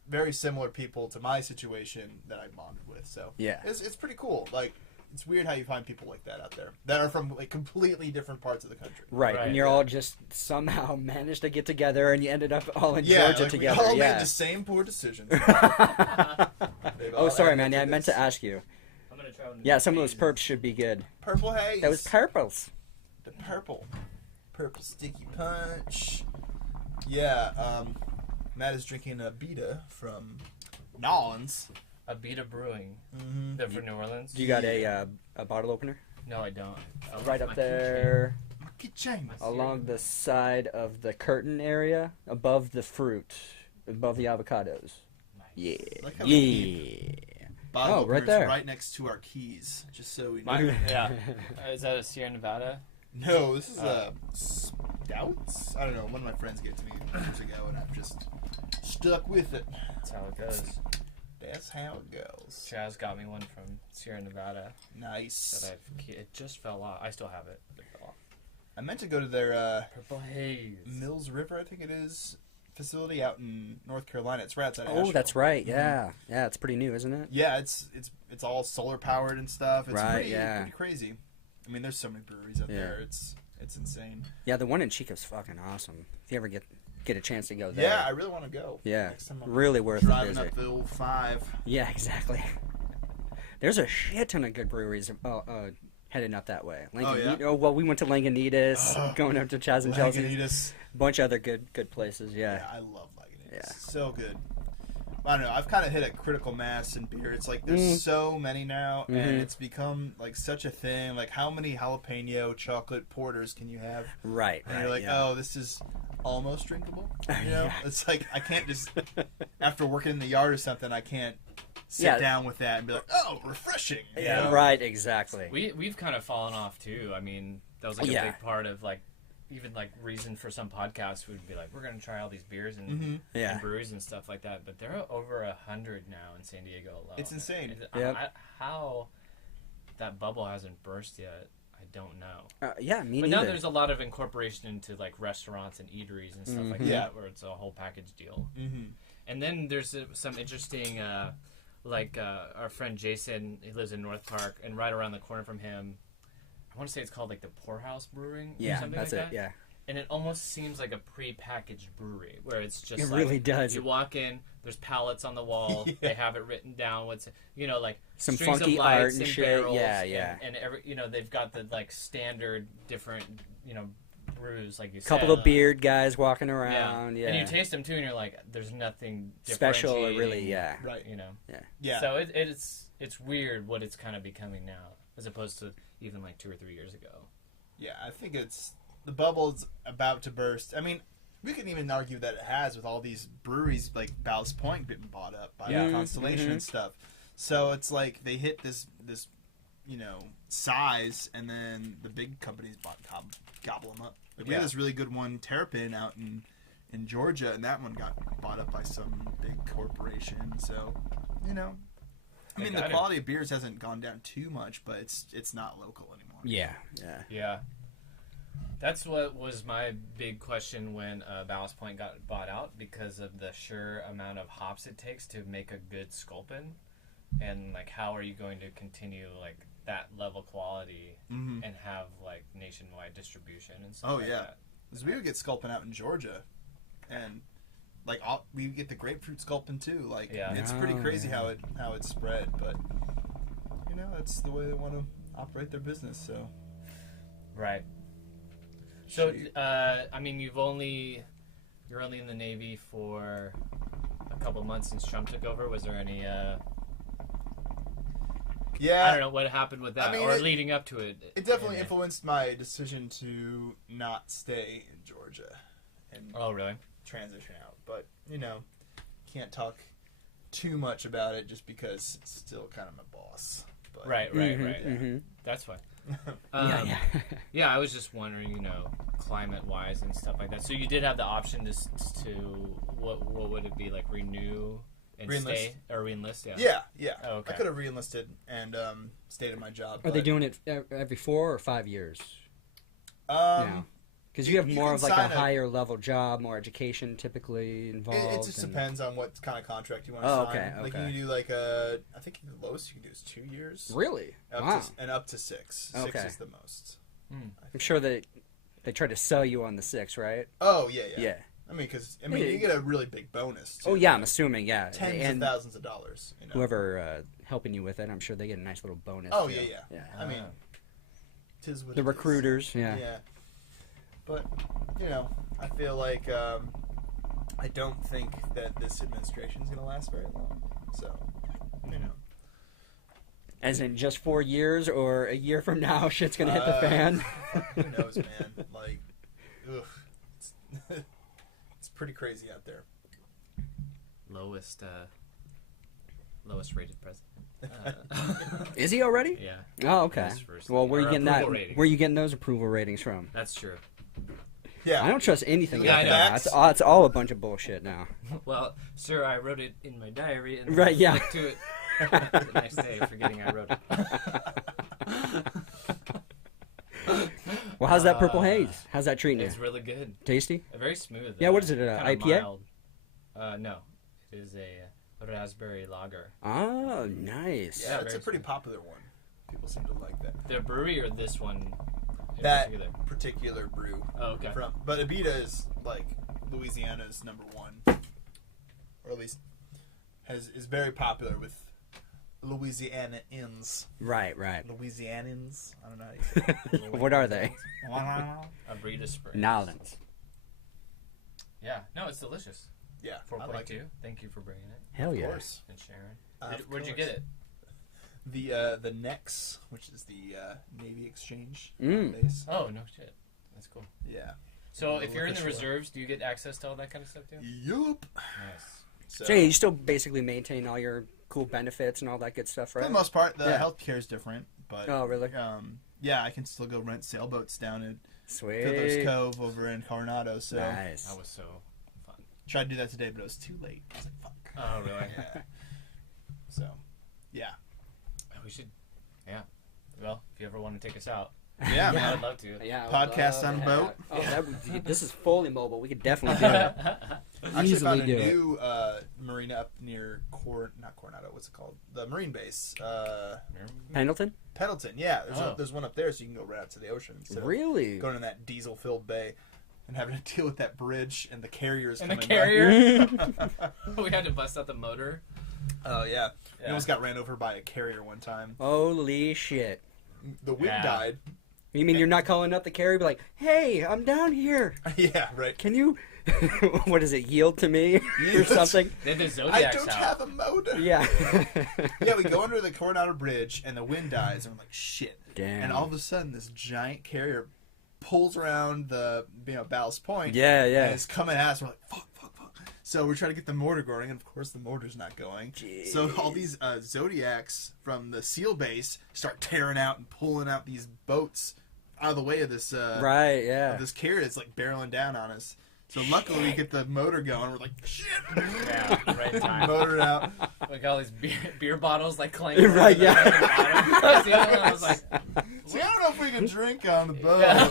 very similar people to my situation that I bonded with. So Yeah. it's pretty cool. Like, it's weird how you find people like that out there that are from like completely different parts of the country. Right, Right, and you're yeah. all just somehow managed to get together, and you ended up all in Yeah, Georgia like together. we all Yeah. made the same poor decisions. Oh, sorry, man. Yeah, I meant to ask you. I'm gonna try one of Yeah, these some of those haze. perps should be good. Purple haze. That was purples. The purple sticky punch. Yeah, Matt is drinking a Beta from Nolans. Abita Brewing. Mm-hmm. They're from New Orleans. Do you got a bottle opener? No, I don't. I Right left up my there, Kitchen. along the side of the curtain area, above the fruit, above the avocados. keychain. Yeah. Like how we Yeah. Bottle Oh, right opener's there. right next to our keys, just so we know. My, yeah. Is that a Sierra Nevada? No, this is Stouts. I don't know. One of my friends gave it to me years ago, and I've just stuck with it. That's how it goes. That's how it goes. Chaz got me one from Sierra Nevada Nice. that it just fell off. I still have it. It fell off. I meant to go to their Purple haze. Mills River, I think it is, facility out in North Carolina. It's right outside of Oh, Asheville. that's right. Yeah. Yeah, it's pretty new, isn't it? Yeah, it's all solar powered and stuff. It's Right, pretty, yeah. pretty crazy. I mean, there's so many breweries out Yeah. there. It's insane. Yeah, the one in Chico's fucking awesome. If you ever get a chance to go there. Yeah, I really want to go. Yeah, Next time I'm really worth a driving visit. up the old 5. Yeah, exactly. There's a shit ton of good breweries heading up that way. yeah? Oh, well, we went to Lagunitas, going up to Chaz and Chelsea's. Lagunitas. Bunch of other good places, Yeah, yeah. I love Lagunitas. Yeah. So good. I don't know. I've kind of hit a critical mass in beer. It's like there's so many now, and it's become like such a thing. Like, how many jalapeno chocolate porters can you have? Right, And right, you're like, yeah. oh, this is almost drinkable. You know, Yeah. it's like I can't just after working in the yard or something, I can't sit Yeah. down with that and be like, oh, refreshing. You Yeah, know? right, exactly. We've kind of fallen off too. I mean, that was like Yeah. a big part of like even like reason for some podcasts would be like, we're gonna try all these beers and, Yeah. and breweries and stuff like that. But there are over 100 now in San Diego alone. It's insane. And Yep. how that bubble hasn't burst yet, I don't know. Yeah, me But neither. now there's a lot of incorporation into like restaurants and eateries and stuff like Yeah. that, where it's a whole package deal. Mm-hmm. And then there's some interesting, our friend Jason, he lives in North Park, and right around the corner from him, I want to say it's called like the Poorhouse Brewing. Or Yeah, something that's like it, that. yeah. And it almost seems like a pre-packaged brewery, where it's just It like, really does. You walk in, there's pallets on the wall, Yeah. they have it written down. What's like Some strings funky of lights art and shit. barrels, Yeah, yeah. And every they've got the like standard different brews, like you said. Couple of beard guys walking around, yeah. And you taste them too, and you're like, there's nothing Special, or differentiating, really, yeah. Right. Yeah. So it's weird what it's kind of becoming now, as opposed to even like 2 or 3 years ago. Yeah, I think the bubble's about to burst. I mean, we can even argue that it has with all these breweries like Ballast Point getting bought up by Yeah. Constellation and stuff. So it's like they hit this size, and then the big companies gobble them up. Like we had this really good one, Terrapin, out in Georgia, and that one got bought up by some big corporation. So, I mean, the quality of beers hasn't gone down too much, but it's not local anymore. Yeah. Yeah. That's what was my big question when Ballast Point got bought out, because of the sheer amount of hops it takes to make a good sculpin, and like how are you going to continue like that level quality and have like nationwide distribution and stuff like that. Because we would get sculpin out in Georgia, and like we get the grapefruit sculpin too. Like it's pretty crazy how it spread, but that's the way they want to operate their business. So Right. So I mean, you're only in the Navy for a couple months since Trump took over. Was there any I don't know what happened with that, or leading up to it. It definitely influenced my decision to not stay in Georgia and really? transition out. But can't talk too much about it just because it's still kind of my boss. But, Right. That's fine. Yeah. Yeah, I was just wondering, you know, climate-wise and stuff like that. So you did have the option to what would it be, like renew and Re-enlist. stay or re-enlist? Yeah. Yeah. Oh, okay. I could have re-enlisted and stayed in my job. Are they but, doing it every 4 or 5 years? Um, Because you have you more can of like a sign a- higher level job, more education typically involved. it just depends on what kind of contract you want Oh, to sign. okay, Like okay. you can do like I think the lowest you can do is 2 years. Really? Up Wow. to, up to 6. 6 Okay. is the most. I'm sure that they try to sell you on the 6, right? Oh yeah. Yeah. I mean, you get a really big bonus. Too. Oh yeah, I'm assuming. Yeah. Tens and of thousands of dollars. You know? whoever helping you with it, I'm sure they get a nice little bonus. Oh too. yeah. I mean, tis what The it is. recruiters. Yeah. Yeah. But you know, I feel like I don't think that this administration is going to last very long. So, you know. As in just 4 years, or a year from now, shit's gonna hit the fan. Who knows, man? Like, ugh, it's pretty crazy out there. Lowest rated president. Is he already? Yeah. Oh, okay. That's first. Well, where are you Or getting that? approval ratings. Where are you getting those approval ratings from? That's true. Yeah. I don't trust anything Yeah, out I there. know. Now. It's all a bunch of bullshit now. Well, sir, I wrote it in my diary and Right, yeah. stuck to it the next day, forgetting I wrote it. Well, how's that purple haze? How's that treating you? It's really good. Tasty? Very smooth. Yeah, what is it, kinda IPA? mild. No, it is a raspberry lager. Oh, nice. Yeah, it's very a pretty popular one. People seem to like that. The brewery or this one in That particular? particular brew. Oh, okay. But Abita is like Louisiana's number one, or at least is very popular with Louisianans. Right. Louisianans. I don't know how you say it. What are they? Abrita Springs. Nolans. Yeah, no, it's delicious. Yeah, 4.2. I like it. Thank you for bringing it Hell Of yeah. course. and sharing. Of Where'd you course. get it? The NEX, which is the Navy Exchange Mm. base. Oh, no shit. That's cool. Yeah. So The if you're in the liquor store. reserves, do you get access to all that kind of stuff too? Yup. Nice. So you still basically maintain all your cool benefits and all that good stuff, for right? the most part, the Yeah. healthcare is different, but Oh, really? yeah, I can still go rent sailboats down at Sweet. Fiddler's Cove over in Coronado. So Nice. That was so fun. tried to do that today, but it was too late. I was like, fuck. Oh, really? Yeah. So, yeah. We should. Yeah. Well, if you ever want to take us out, Yeah, I man. would love to. Yeah, I would Podcast love on to a have- boat? Oh, that would, this is fully mobile. We could definitely do it. I actually Easily found a do it. new marina up near not Coronado. What's it called? The Marine Base. Pendleton? Pendleton. Yeah, Oh. there's one up there, so you can go right out to the ocean instead of Really? going in that diesel-filled bay and having to deal with that bridge and the carriers And the coming carrier. by. We had to bust out the motor. Oh yeah. We Yeah. almost got ran over by a carrier one time. Holy shit. The wind Yeah. died. You mean you're not calling up the carrier, be like, hey, I'm down here. Yeah, right. Can you, what is it, yield to me or Yes. something? They had the I Zodiacs don't out. have a motor. Yeah. Yeah, we go under the Coronado Bridge and the wind dies, and we're like, shit. Damn. And all of a sudden, this giant carrier pulls around the Ballast Point. Yeah, yeah. And it's coming at us. We're like, fuck. So we're trying to get the motor going, and of course the motor's not going. So all these Zodiacs from the SEAL base start tearing out and pulling out these boats out of the way of this Right, yeah. of this carrier that's like barreling down on us. So luckily we get the motor going. We're like, shit. Yeah, right in time. Motor out. We got all these beer bottles like clanking. Right, over the yeah. fucking bottom. See, I was like, See, I don't know if we can drink on the boat. Yeah.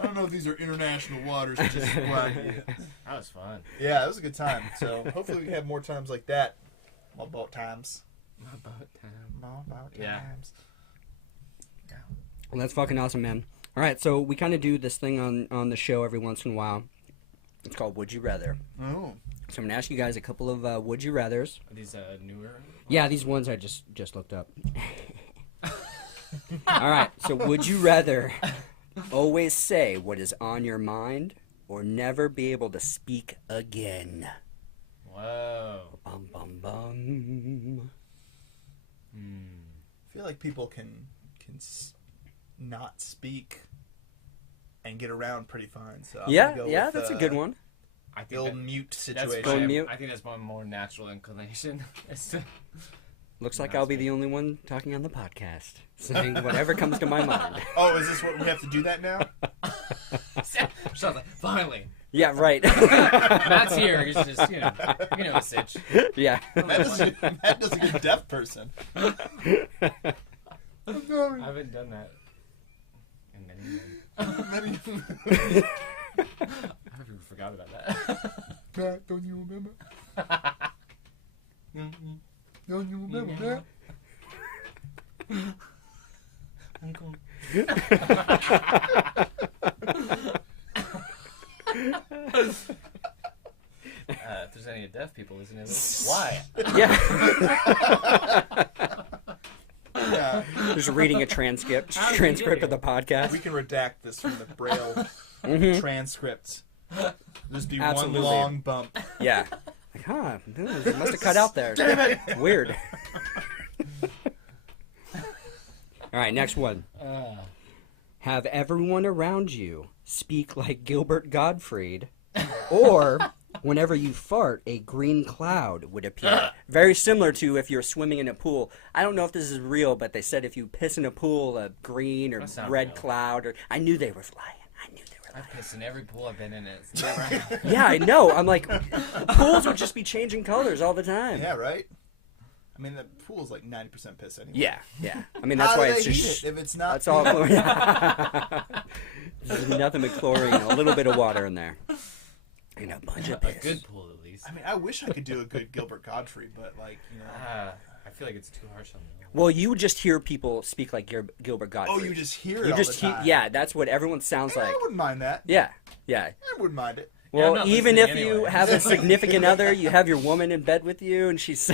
I don't know if these are international waters. Just flag you. that was fun. Yeah, it was a good time. So hopefully we can have more times like that. More boat times. About time. More boat Yeah. times. Well, that's fucking awesome, man. All right, so we kind of do this thing on the show every once in a while. It's called Would You Rather. Oh. So I'm going to ask you guys a couple of Would You Rathers. Are these newer? Yeah, these ones I just looked up. All right, so would you rather always say what is on your mind or never be able to speak again? Whoa. Bum, bum, bum. I feel like people can not speak and get around pretty fine. So I'm Yeah, gonna go yeah, with, that's a good one. I The think old that, mute that's situation. Go my, mute. I think that's my more natural inclination. Is to Looks like That's I'll be good. the only one talking on the podcast, saying whatever comes to my mind. Oh, is this what we have to do that now? Sean's like, finally. Yeah, right. Matt's here. He's just, you know the sitch. Yeah. Matt doesn't get a deaf person. I haven't done that in many years. I even forgot about that. Matt, don't you remember? Don't you remember, Matt? Uncle. If there's any deaf people listening to this, why? Yeah. Yeah. Just reading a transcript How did we get of the We podcast. can redact this from the Braille transcripts. Just be Absolutely. one long bump. Yeah. Like, huh? They must have cut out there. Damn it. Weird. All right, next one. Have everyone around you speak like Gilbert Gottfried, or whenever you fart, a green cloud would appear. Very similar to if you're swimming in a pool. I don't know if this is real, but they said if you piss in a pool, a green or That sounds red real. cloud. Or I knew they were lying. I piss in every pool I've been in. It's never happened. Yeah, I know. I'm like, pools would just be changing colors all the time. Yeah, right? I mean, the pool's like 90% piss anyway. Yeah, yeah. I mean, that's How why do it's they just. heat it if it's not? That's all. There's nothing but chlorine, a little bit of water in there, and a bunch of A piss. good pool, at least. I mean, I wish I could do a good Gilbert Godfrey, but like, you know. I feel like it's too harsh on them. Well, you would just hear people speak like Gilbert Gottfried. Oh, you just hear it You all just the time. yeah, that's what everyone sounds Yeah, like. I wouldn't mind that. Yeah, yeah. I wouldn't mind it. Yeah, I'm Well, not even if listening you anyway. have a significant other, you have your woman in bed with you, and she's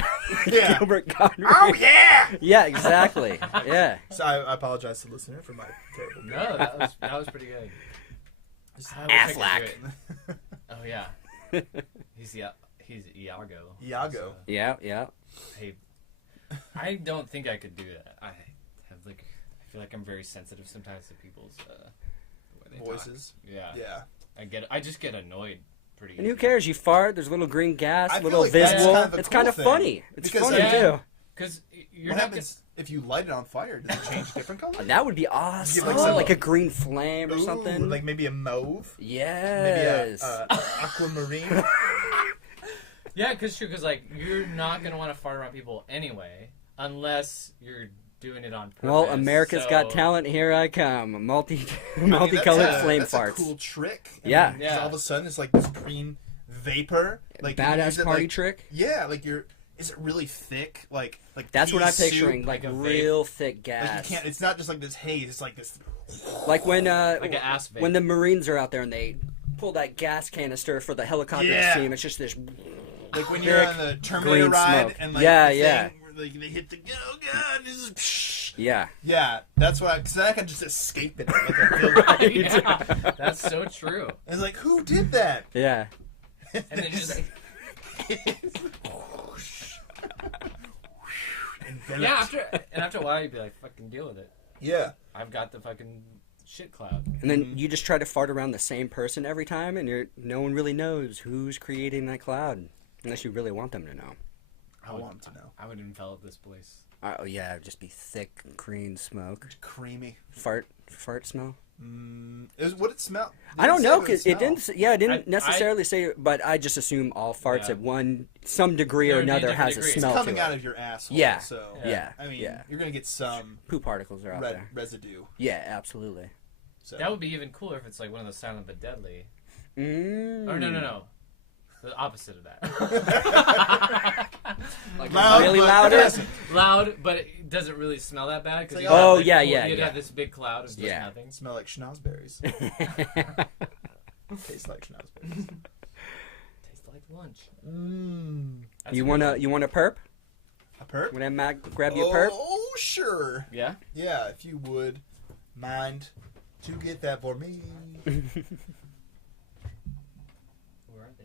Yeah. Gilbert Gottfried. Oh, yeah! Yeah, exactly. Yeah. So I apologize to the listener for my terrible No, that was pretty good. I wish I could do Affleck. it. Oh yeah, he's Iago. Iago. So, Yeah, yeah. hey, I don't think I could do that. I feel like I'm very sensitive sometimes to people's the way they talk. Voices. Yeah. Yeah. I just get annoyed pretty. And who easily. cares? You fart. There's a little green gas, I feel little like that's visible. kind of a It's cool kind of thing, funny. It's because, funny yeah, too. Because you're What not happens if you light it on fire? Does it change a different color? That would be awesome. Give, Like, like, a green flame or Ooh, something. like maybe a mauve? Maybe Yes. a aquamarine? Yeah, because like you're not gonna want to fart around people anyway, unless you're doing it on purpose. Well, America's so, Got Talent. Here I come. Multicolored That's flame that's farts. a cool trick. Yeah. Because all of a sudden it's like this green vapor. Like you use Badass it, party like, trick. Yeah, like is it really thick? Like That's what pea I'm picturing. soup? Like like a real thick Like gas. you can't. It's not just like this haze. It's like this. Like when like an ass vape. when the Marines are out there and they pull that gas canister for the helicopter Yeah. steam. It's just this. Like when you're on the Terminator green ride smoke. and like Yeah, the yeah. thing where, like they hit the oh god, this is psh. Yeah. Yeah, that's what because I can just escape it like a villain. Yeah, that's so true. It's like who did that? Yeah. And then just Enveloped. after a while you'd be like, fucking deal with it. Yeah. I've got the fucking shit cloud. And then you just try to fart around the same person every time, and no one really knows who's creating that cloud, unless you really want them to know. I want to know. I would envelop this place. Oh yeah, it'd just be thick green smoke. Creamy. Fart smell. What it smelled? I don't know It because it didn't. Yeah, it didn't I- necessarily say, but I just assume all farts Yeah. at some degree There or would be another different has a degrees. It's smell coming to out it. of your asshole. Yeah. So Yeah. I mean, Yeah. you're gonna get some Poo particles are out there. residue. Yeah, absolutely. So That would be even cooler if it's like one of those silent but deadly. Mm. Or no. The opposite of that. Like Loud, really but loud. pleasant. Loud, but it doesn't really smell that bad. Cause It's you'd like, have, oh, like, yeah, full- yeah, You'd yeah. have this big cloud of just Yeah. nothing. Smell like schnozberries. Taste like schnozberries. Tastes like lunch. Mmm. You wanna perp? A perp? When Matt grab you a perp? Oh, sure. Yeah? Yeah, if you would mind to get that for me. Where are they,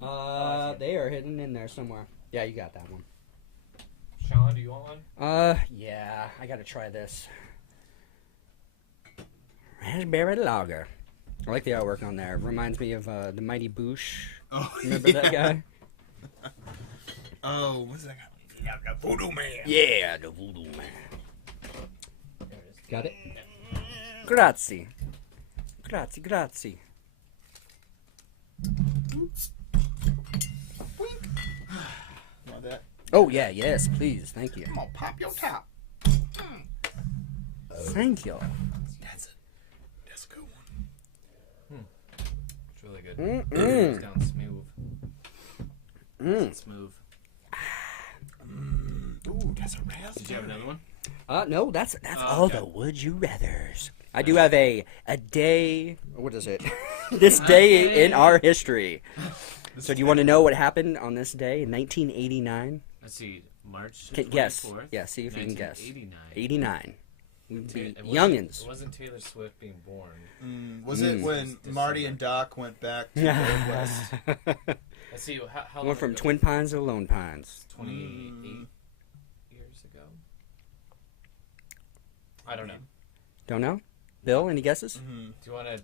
Sean? They are hidden in there somewhere. Yeah, you got that one. Sean, do you want one? Yeah, I gotta try this. Raspberry lager. I like the artwork on there. It reminds me of the Mighty Boosh. Oh, Remember that guy? Oh, what's that guy? Yeah, the voodoo man. Yeah, the voodoo man. There it is. Got it? Grazie. Grazie, grazie. Want that? Oh, yeah, yes, please. Thank you. I'm gonna pop your top. Thank you. That's a good one. It's really good. Mm-mm. It's down smooth. It's smooth. Ooh, that's a raspberry. Did you have another one? No, that's Oh, all okay. the would you rathers. I do have a day. What is it? This day in our history. So do you want to know what happened on this day in 1989? Let's see. March Okay, guess. 24th. Yeah, see if you can guess. 1989. 89. We'd be It wasn't- youngins. It wasn't Taylor Swift being born. Was it when It's Marty and Doc went back to the Old West? Let's see. How long Went from ago? Twin Pines to Lone Pines. 28 years ago. I don't know. Don't know? Bill, any guesses? Do you want to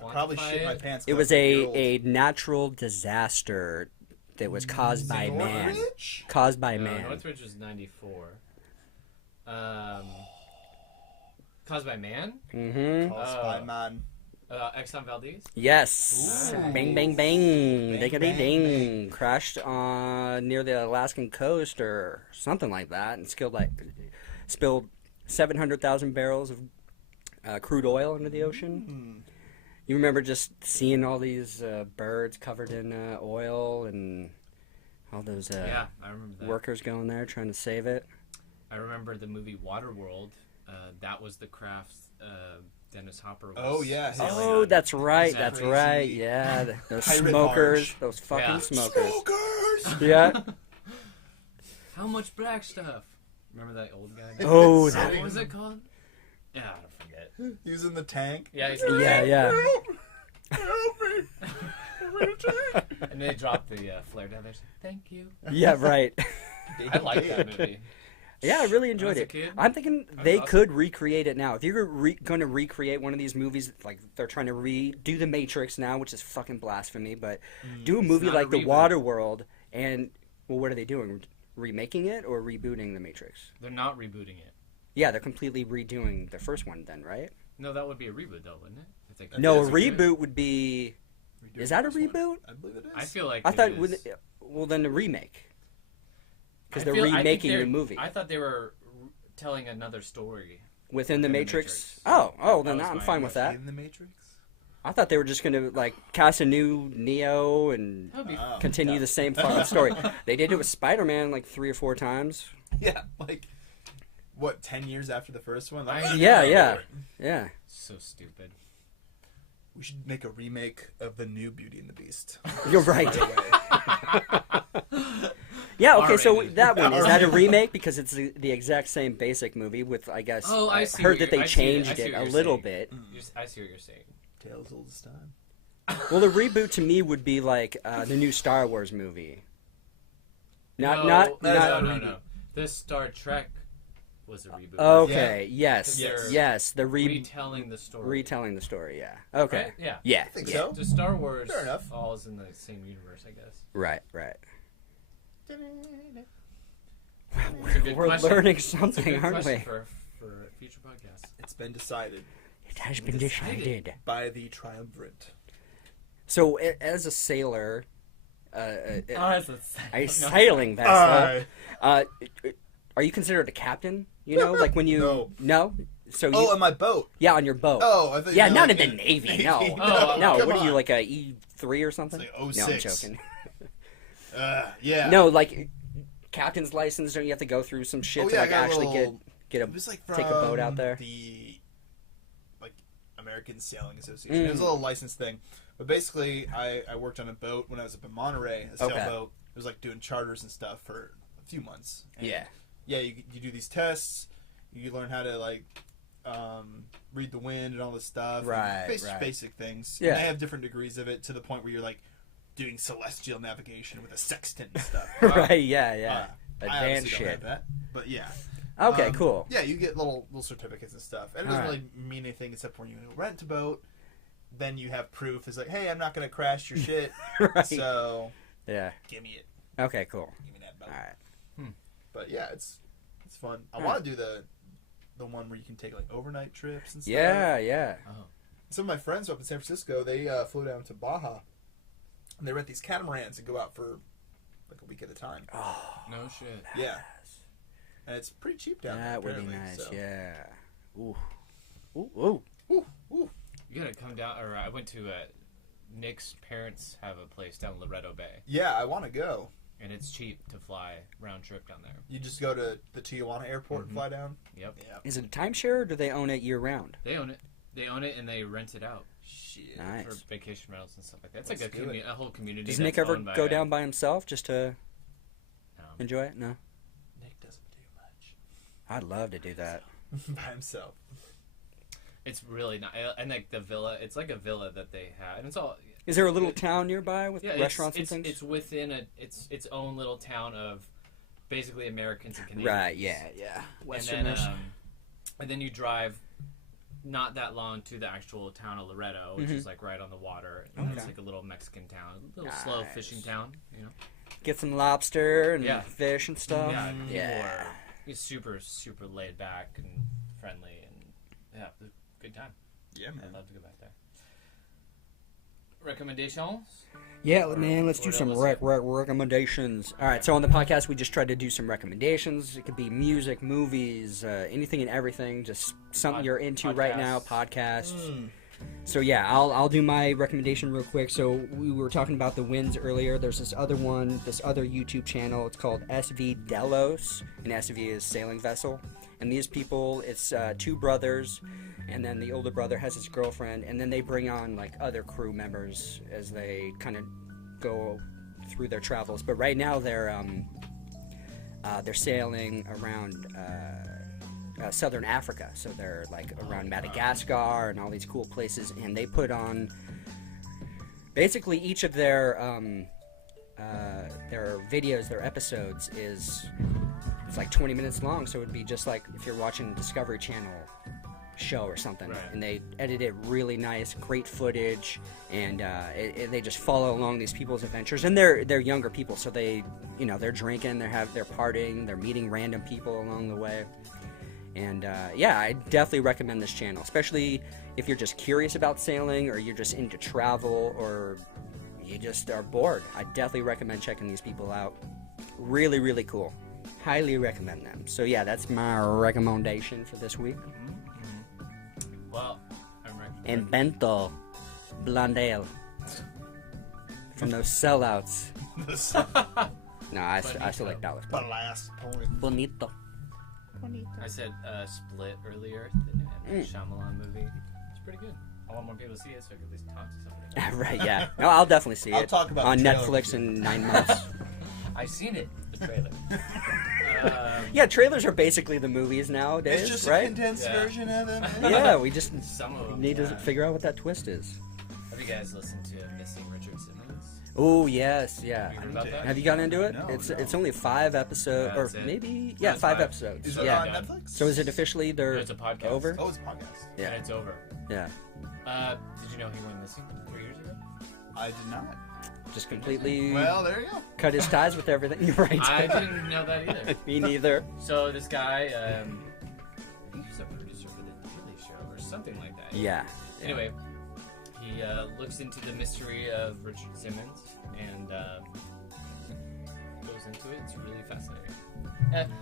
quantify Probably shit my it? pants. It was a natural disaster that was caused by man. Norwich? Caused by No, man. Northridge was 94. Caused by man? Mm-hmm. Caused by man. Exxon Valdez? Yes. Ooh. Bang, bang, bang. Bang, Diggity bang, ding. Crashed near the Alaskan coast or something like that and spilled 700,000 barrels of crude oil into the ocean. You remember just seeing all these birds covered in oil and all those Yeah, I remember that. workers going there trying to save it. I remember the movie Waterworld. That was the craft Dennis Hopper was Oh, yeah. sailing Oh, on. that's right. Exactly. That's right. Crazy Yeah, those pirate smokers, barge. those fucking Yeah. smokers. Smokers! Yeah. How much black stuff? Remember that old guy? Oh, What that, was it called? Yeah, I forget. He was in the tank. Yeah, he's yeah. Help me! I'm in a tank. And they dropped the flare down there. Thank you. Yeah, right. I like that movie. Yeah, I really enjoyed As a it. kid, I'm thinking that was they awesome. could recreate it now. If you're going to recreate one of these movies, like they're trying to redo The Matrix now, which is fucking blasphemy, but do a movie not a like The reboot. Waterworld, and well, what are they doing? Remaking it or rebooting The Matrix? They're not rebooting it. Yeah, they're completely redoing the first one, then, right? No, that would be a reboot, though, wouldn't it? If they could No, a do it. reboot would be. Is that a This one. reboot? I believe it is. I feel like I thought it with is. well then a remake because I they're feel- I think remaking they're- the movie I thought they were telling another story. within the in The Matrix. Matrix. Oh, then That was I'm my fine with that. In the Matrix? I thought they were just gonna like cast a new Neo and That would be Oh. continue the same fucking story. They did it with Spider-Man like 3 or 4 times. Yeah, like, what, 10 years after the first one? Like, Yeah. so stupid. We should make a remake of the new Beauty and the Beast. You're right. Right away. Yeah. Okay. So R-rated. that one is that a remake because it's the exact same basic movie with I guess Oh, I see heard what that they you're- I see- I changed see it what a you're little saying. bit. I see what you're saying. Tales old as time. Well, the reboot to me would be like the new Star Wars movie. Not no, not- no. This Star Trek was a reboot. Okay. Yes. Yes. Yes. The Retelling the story. retelling the story. Yeah. Okay. Right? Yeah. Yeah. I think yeah. so. The Star Wars Fair enough. falls in the same universe, I guess. Right. Right. It's a good We're question. learning It's a something, good aren't question we? for a future podcast. It's been decided It has been decided. by the triumvirate. So, as a sailor, that's a sailing vessel, are you considered a captain? You know, like when you No. So you, Oh, on my boat. yeah, on your boat. Oh, I thought you yeah, meant not like in the Navy. No, Oh, no. come What are you on. like a E3 or something? It's like No, I'm 06. joking. Yeah. No, like captain's license. Don't you have to go through some shit Oh, to yeah, I like got a actually little- get a It was like from take a boat out there? The American Sailing Association. It was a little license thing. But basically, I worked on a boat when I was up in Monterey, a Okay. sailboat. It was like doing charters and stuff for a few months. And Yeah. Yeah, you do these tests. You learn how to like read the wind and all this stuff. and Right, right. Basic things. Yeah. And they have different degrees of it to the point where you're like doing celestial navigation with a sextant and stuff. right? Yeah. I Advanced obviously don't shit. have that, but yeah. Okay, cool. Yeah, you get little certificates and stuff. And it doesn't Alright. really mean anything except when you rent a boat, then you have proof. It's like, hey, I'm not going to crash your shit, Right. so Yeah. give me it. Okay, cool. Give me that boat. All right. But yeah, it's fun. I want to do the one where you can take like overnight trips and stuff. Yeah. Oh. Some of my friends up in San Francisco, they flew down to Baja, and they rent these catamarans and go out for like a week at a time. Oh, No shit. Yeah, and it's pretty cheap down there. that would be apparently, nice. so. Yeah. Ooh. Ooh. Ooh, ooh. You gotta come down. Or I went to Nick's parents have a place down Loretto Bay, Yeah, I want to go. and it's cheap to fly round trip down there. You just go to the Tijuana airport and fly down. Yep. Yeah. Is it a timeshare or do they own it year round? They own it. They own it and they rent it out Shit. for Nice. vacation rentals and stuff like that. It's Let's like do it. a whole community. Does that's Nick ever owned by go down by himself just to No. enjoy it? No. Nick doesn't do much I'd love to do that. by himself. It's really not. And like the villa, it's like a villa that they have, and it's all. Is there a little town nearby with Yeah, restaurants it's, and things? It's within its own little town of basically Americans and Canadians. Right, yeah. And Westerners. then, and then you drive not that long to the actual town of Loretto, which is like right on the water. And it's Okay. like a little Mexican town, a little slow Nice. fishing town. You know. Get some lobster and Yeah. fish and stuff. Yeah, people Yeah. are it's super laid back and friendly, and yeah, it's a good time. Yeah, I'd man. love to go back there. Recommendations? Yeah, man, let's do What some else? recommendations. All right, so on the podcast, we just try to do some recommendations. It could be music, movies, anything and everything, just something you're into right now, podcasts. So yeah, I'll do my recommendation real quick. So we were talking about the winds earlier. There's this other one, this other YouTube channel. It's called SV Delos, and SV is sailing vessel. And these people, it's two brothers, and then the older brother has his girlfriend, and then they bring on like other crew members as they kind of go through their travels. But right now they're sailing around southern Africa, so they're like around Madagascar and all these cool places, and they put on basically each of their videos, their episodes it's like 20 minutes long, so it would be just like if you're watching a Discovery Channel show or something. Right. And they edit it really nice, great footage, and they just follow along these people's adventures. And they're younger people, so they're drinking, they're partying, they're meeting random people along the way. And yeah, I definitely recommend this channel, especially if you're just curious about sailing, or you're just into travel, or you just are bored. I definitely recommend checking these people out. Really, really cool. Highly recommend them. So yeah, that's my recommendation for this week. Well, I'm And Bento Blondale from those sellouts. No, I still like that one. The last point. Bonito. I said Split earlier, the Shyamalan movie. It's pretty good. I want more people to see it so I can at least talk to somebody. Right, yeah. No, I'll definitely see it. I'll talk about on the trailer. Netflix in 9 months. I've seen it, the trailer. Yeah, trailers are basically the movies nowadays, It's just a right? condensed Yeah. version of them. Yeah, we just Some of them. need to yeah. figure out what that twist is. Have you guys listened to Missing Richard Simmons? Oh yes, yeah. Have you heard about that? Have you gotten into it? No, it's no. it's only 5 episodes, Yeah, or that's it. maybe No, it's 5 5. episodes. Is it Yeah. on Yeah. Netflix? So is it officially they're It's a podcast. over? Oh, it's a podcast. Yeah, And it's over. yeah. Did you know he went missing 3 years ago? I did not. Just completely Well, there you go. cut his ties with everything. You're right. I didn't know that either. Me neither. So this guy, he was a producer for the Daily Show or something like that. Yeah. Anyway, he looks into the mystery of Richard Simmons and goes into it. It's really fascinating.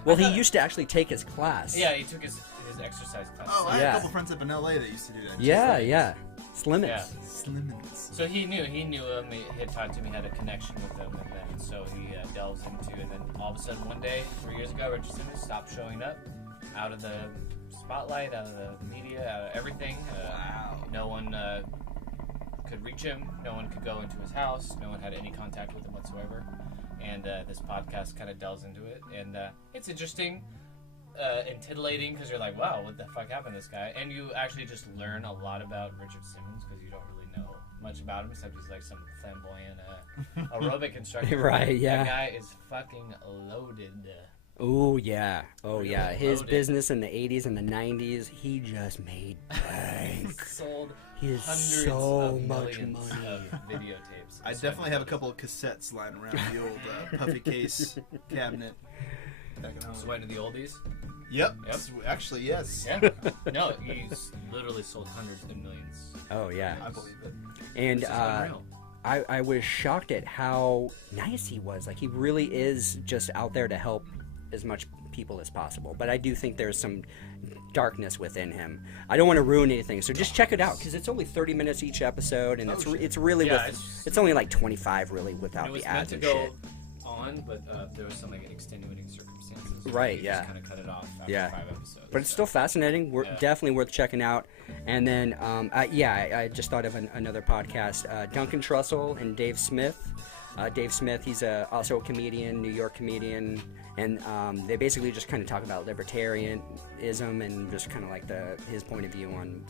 Well, I he thought- used to actually take his class. Yeah, he took his exercise class. Oh, I had Yeah. a couple friends up in LA that used to do that. Yeah, yeah. Slimmins. Yeah. Slimmins. So he knew him. He had talked to him. He had a connection with him, and then so he delves into. And then all of a sudden, one day, 3 years ago, Richard Simmons stopped showing up, out of the spotlight, out of the media, out of everything. Wow. No one could reach him. No one could go into his house. No one had any contact with him whatsoever. And this podcast kind of delves into it, and it's interesting. And titillating because you're like, wow, what the fuck happened to this guy? And you actually just learn a lot about Richard Simmons because you don't really know much about him except he's like some flamboyant aerobic instructor. Right, yeah. That guy is fucking loaded. Oh yeah. Oh Really yeah. His loaded. business in the 80s and the 90s, he just made bank. Sold He has hundreds so of much millions money. of videotapes. I So definitely have a couple of cassettes lying around the old puffy case cabinet. back at home. So went to the oldies. Yep. Yep. Actually, yes. Yeah. No, he's literally sold hundreds of millions. Oh yeah. I believe it. And This is unreal. I was shocked at how nice he was. Like, he really is just out there to help as much people as possible. But I do think there's some darkness within him. I don't want to ruin anything, so just check it out, because it's only 30 minutes each episode, and it's really Yeah, it's only like 25 really And without it was the meant ads to and go shit. on, but there was some like extenuating circumstances. Right, We yeah. Just kind of cut it off after Yeah. 5 episodes. But it's so. still fascinating. We're Yeah. definitely worth checking out. And then, I just thought of another podcast. Duncan Trussell and Dave Smith. Dave Smith, he's also a comedian, New York comedian, and they basically just kind of talk about libertarianism and just kind of like his point of view on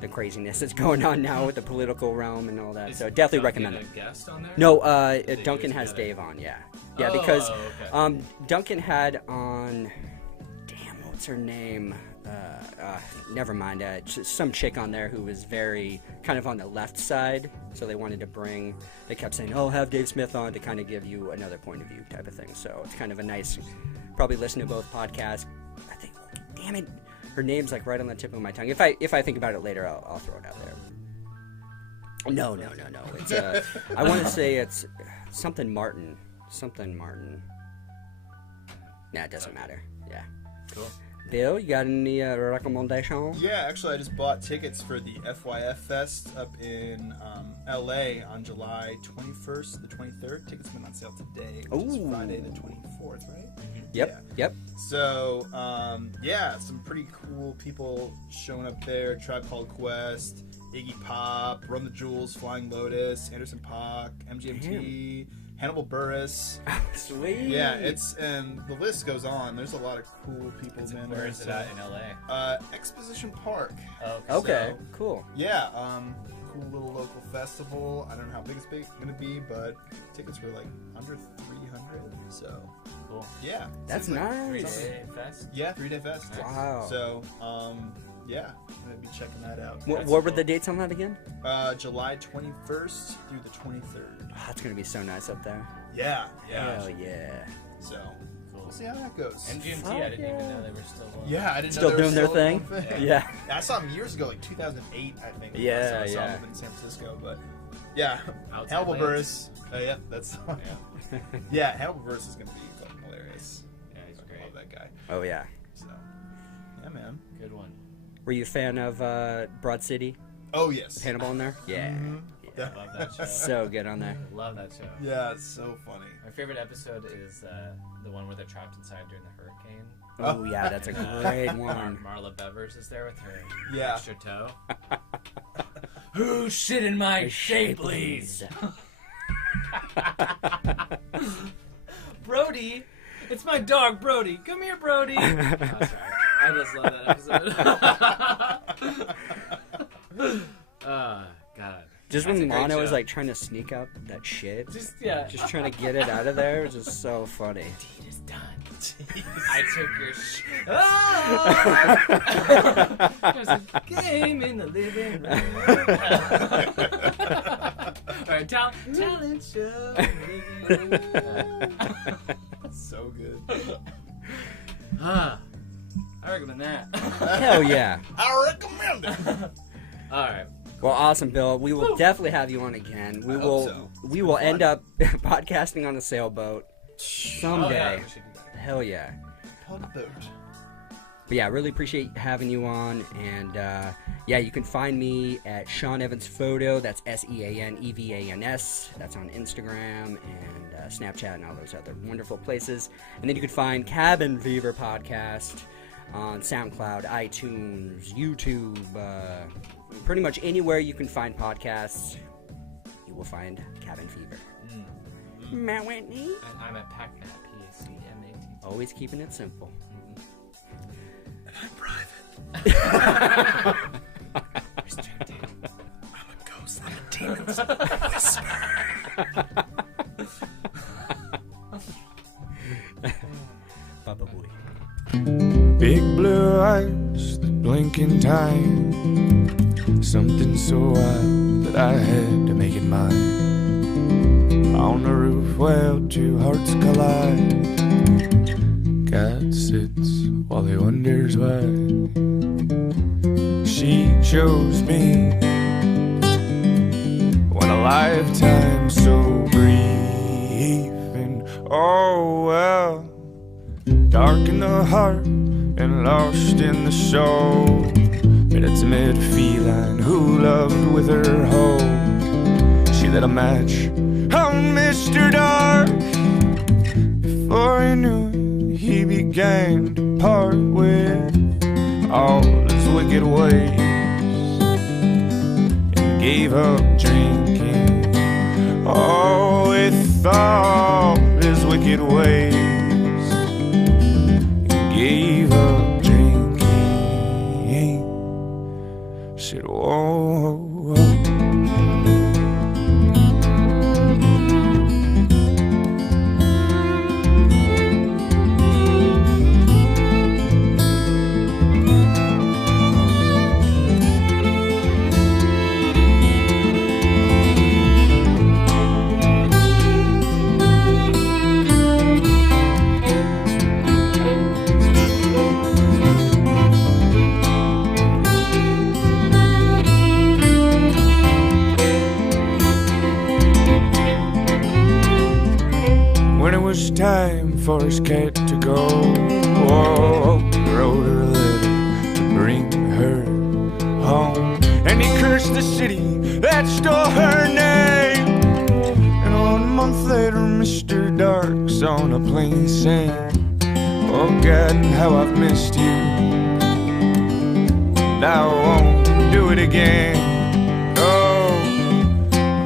the craziness that's going on now with the political realm and all that. Is So definitely Duncan recommend it. a guest on there? No, They do Duncan it has together. Dave on, yeah. Yeah, Oh, because okay. Duncan had on, damn, what's her name? Never mind. Just some chick on there who was very kind of on the left side, so they kept saying, oh, have Dave Smith on to kind of give you another point of view type of thing. So it's kind of a nice, probably listen to both podcasts. I think, damn it, her name's like right on the tip of my tongue. If I think about it later, I'll throw it out there. No. It's I want to say it's something Martin. Nah, it doesn't matter. Yeah. Cool. Bill, you got any recommendations? Yeah, actually, I just bought tickets for the FYF Fest up in LA on July 21st to the 23rd. Tickets went on sale today, which is Ooh. Friday the 24th, right? Yep. So, some pretty cool people showing up there. Tribe Called Quest, Iggy Pop, Run the Jewels, Flying Lotus, Anderson .Paak, MGMT, Hannibal Buress. Sweet. Yeah, and the list goes on. There's a lot of cool people, man. Where is it at in LA? Exposition Park. Oh, Okay, So- cool. Yeah, cool little local festival. I don't know how big it's gonna be, but tickets were like under 300. So cool. yeah, That's seems like nice. 3-day fest. Yeah, 3-day fest. Wow. So yeah, I'm gonna be checking that out. What were the dates on that again? July 21st through the 23rd. Oh, it's gonna be so nice up there. Yeah. Hell yeah. So Cool. we'll see how that goes. MGMT, Fuck I didn't yeah. even know they were still on. Yeah, I didn't Still know they were doing their still thing? doing Yeah. I saw them years ago, like 2008, I think. Yeah, I saw yeah. them in San Francisco, but yeah, Outside Hannibal Lands. Buress. Yeah, that's Yeah. yeah. Hannibal Buress is gonna be fucking hilarious. Yeah, he's I great. love that guy. Oh yeah. So yeah, man. Good one. Were you a fan of Broad City? Oh yes. Hannibal in there? Yeah. Mhm. I love that show. So good on there. Love that show. Yeah, it's so funny. My favorite episode is the one where they're trapped inside during the hurricane. Oh yeah, that's a great one. Marla Bevers is there with her Yeah. extra toe. Who shit in my Shapelies? Brody, it's my dog Brody. Come here, Brody. Oh, sorry. I just love that episode. God. Just That's when a great Lana was show. like trying to sneak out that shit, Just trying to get it out of there, it was just so funny. Deed is done. I took your There's a game in the living room. Or a talent show. So good. I recommend that. Hell yeah. I recommend it. All right. Well, awesome, Bill. We will definitely have you on again. We I hope will. so. We will end up podcasting on a sailboat Oh, someday. yeah, we should do that. Hell yeah. Put boat. But yeah, really appreciate having you on. And yeah, you can find me at Sean Evans Photo. That's SeanEvans. That's on Instagram and Snapchat and all those other wonderful places. And then you can find Cabin Fever Podcast on SoundCloud, iTunes, YouTube, pretty much anywhere you can find podcasts, you will find Cabin Fever. Matt Whitney. And I'm at PACMAT, PACMAT. Always keeping it simple. And I'm private. Restricted. I'm a ghost. I'm a demon's whisper. Baba Booey. Big blue eyes that blink in time. Something so wild that I had to make it mine. On the roof, well, two hearts collide. cat sits while he wonders why she chose me when a lifetime so brief. And oh well, dark in the heart and lost in the soul, an intimate feline who loved with her whole. She lit a match on Mr. Dark. Before he knew it, he began to part with all his wicked ways and gave up drinking. Oh, with all his wicked ways and gave up drinking. Said, whoa, whoa. When it was time for his cat to go, whoa, he wrote her a letter to bring her home. And he cursed the city that stole her name. And 1 month later, Mr. Dark's on a plane saying, oh God, how I've missed you, and I won't do it again.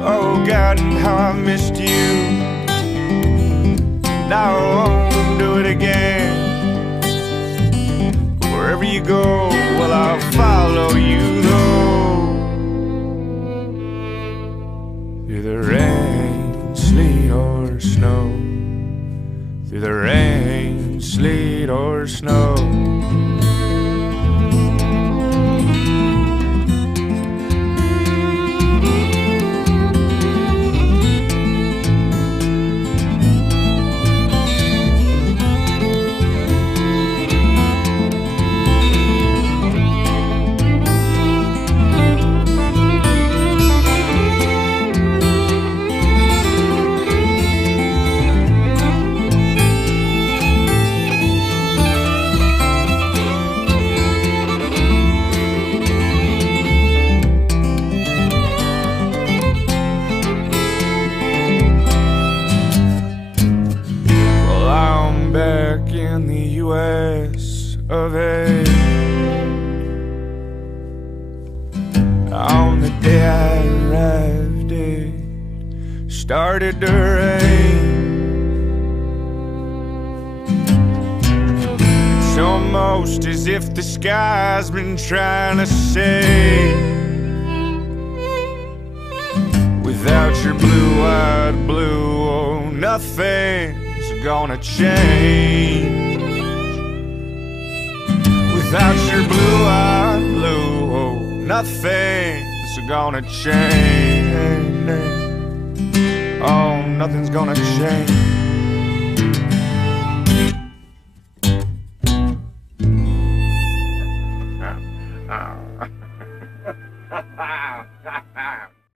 Oh God, how I missed you, I won't do it again. Wherever you go, well, I'll follow you though. Through the rain, sleet or snow. Through the rain, sleet or snow. Back in the US of A, on the day I arrived, it started to rain. It's almost as if the sky's been trying to say, without your blue-eyed blue, oh, nothing's gonna change. Without your blue-eyed blue, oh, nothing's gonna change. Oh, nothing's gonna change.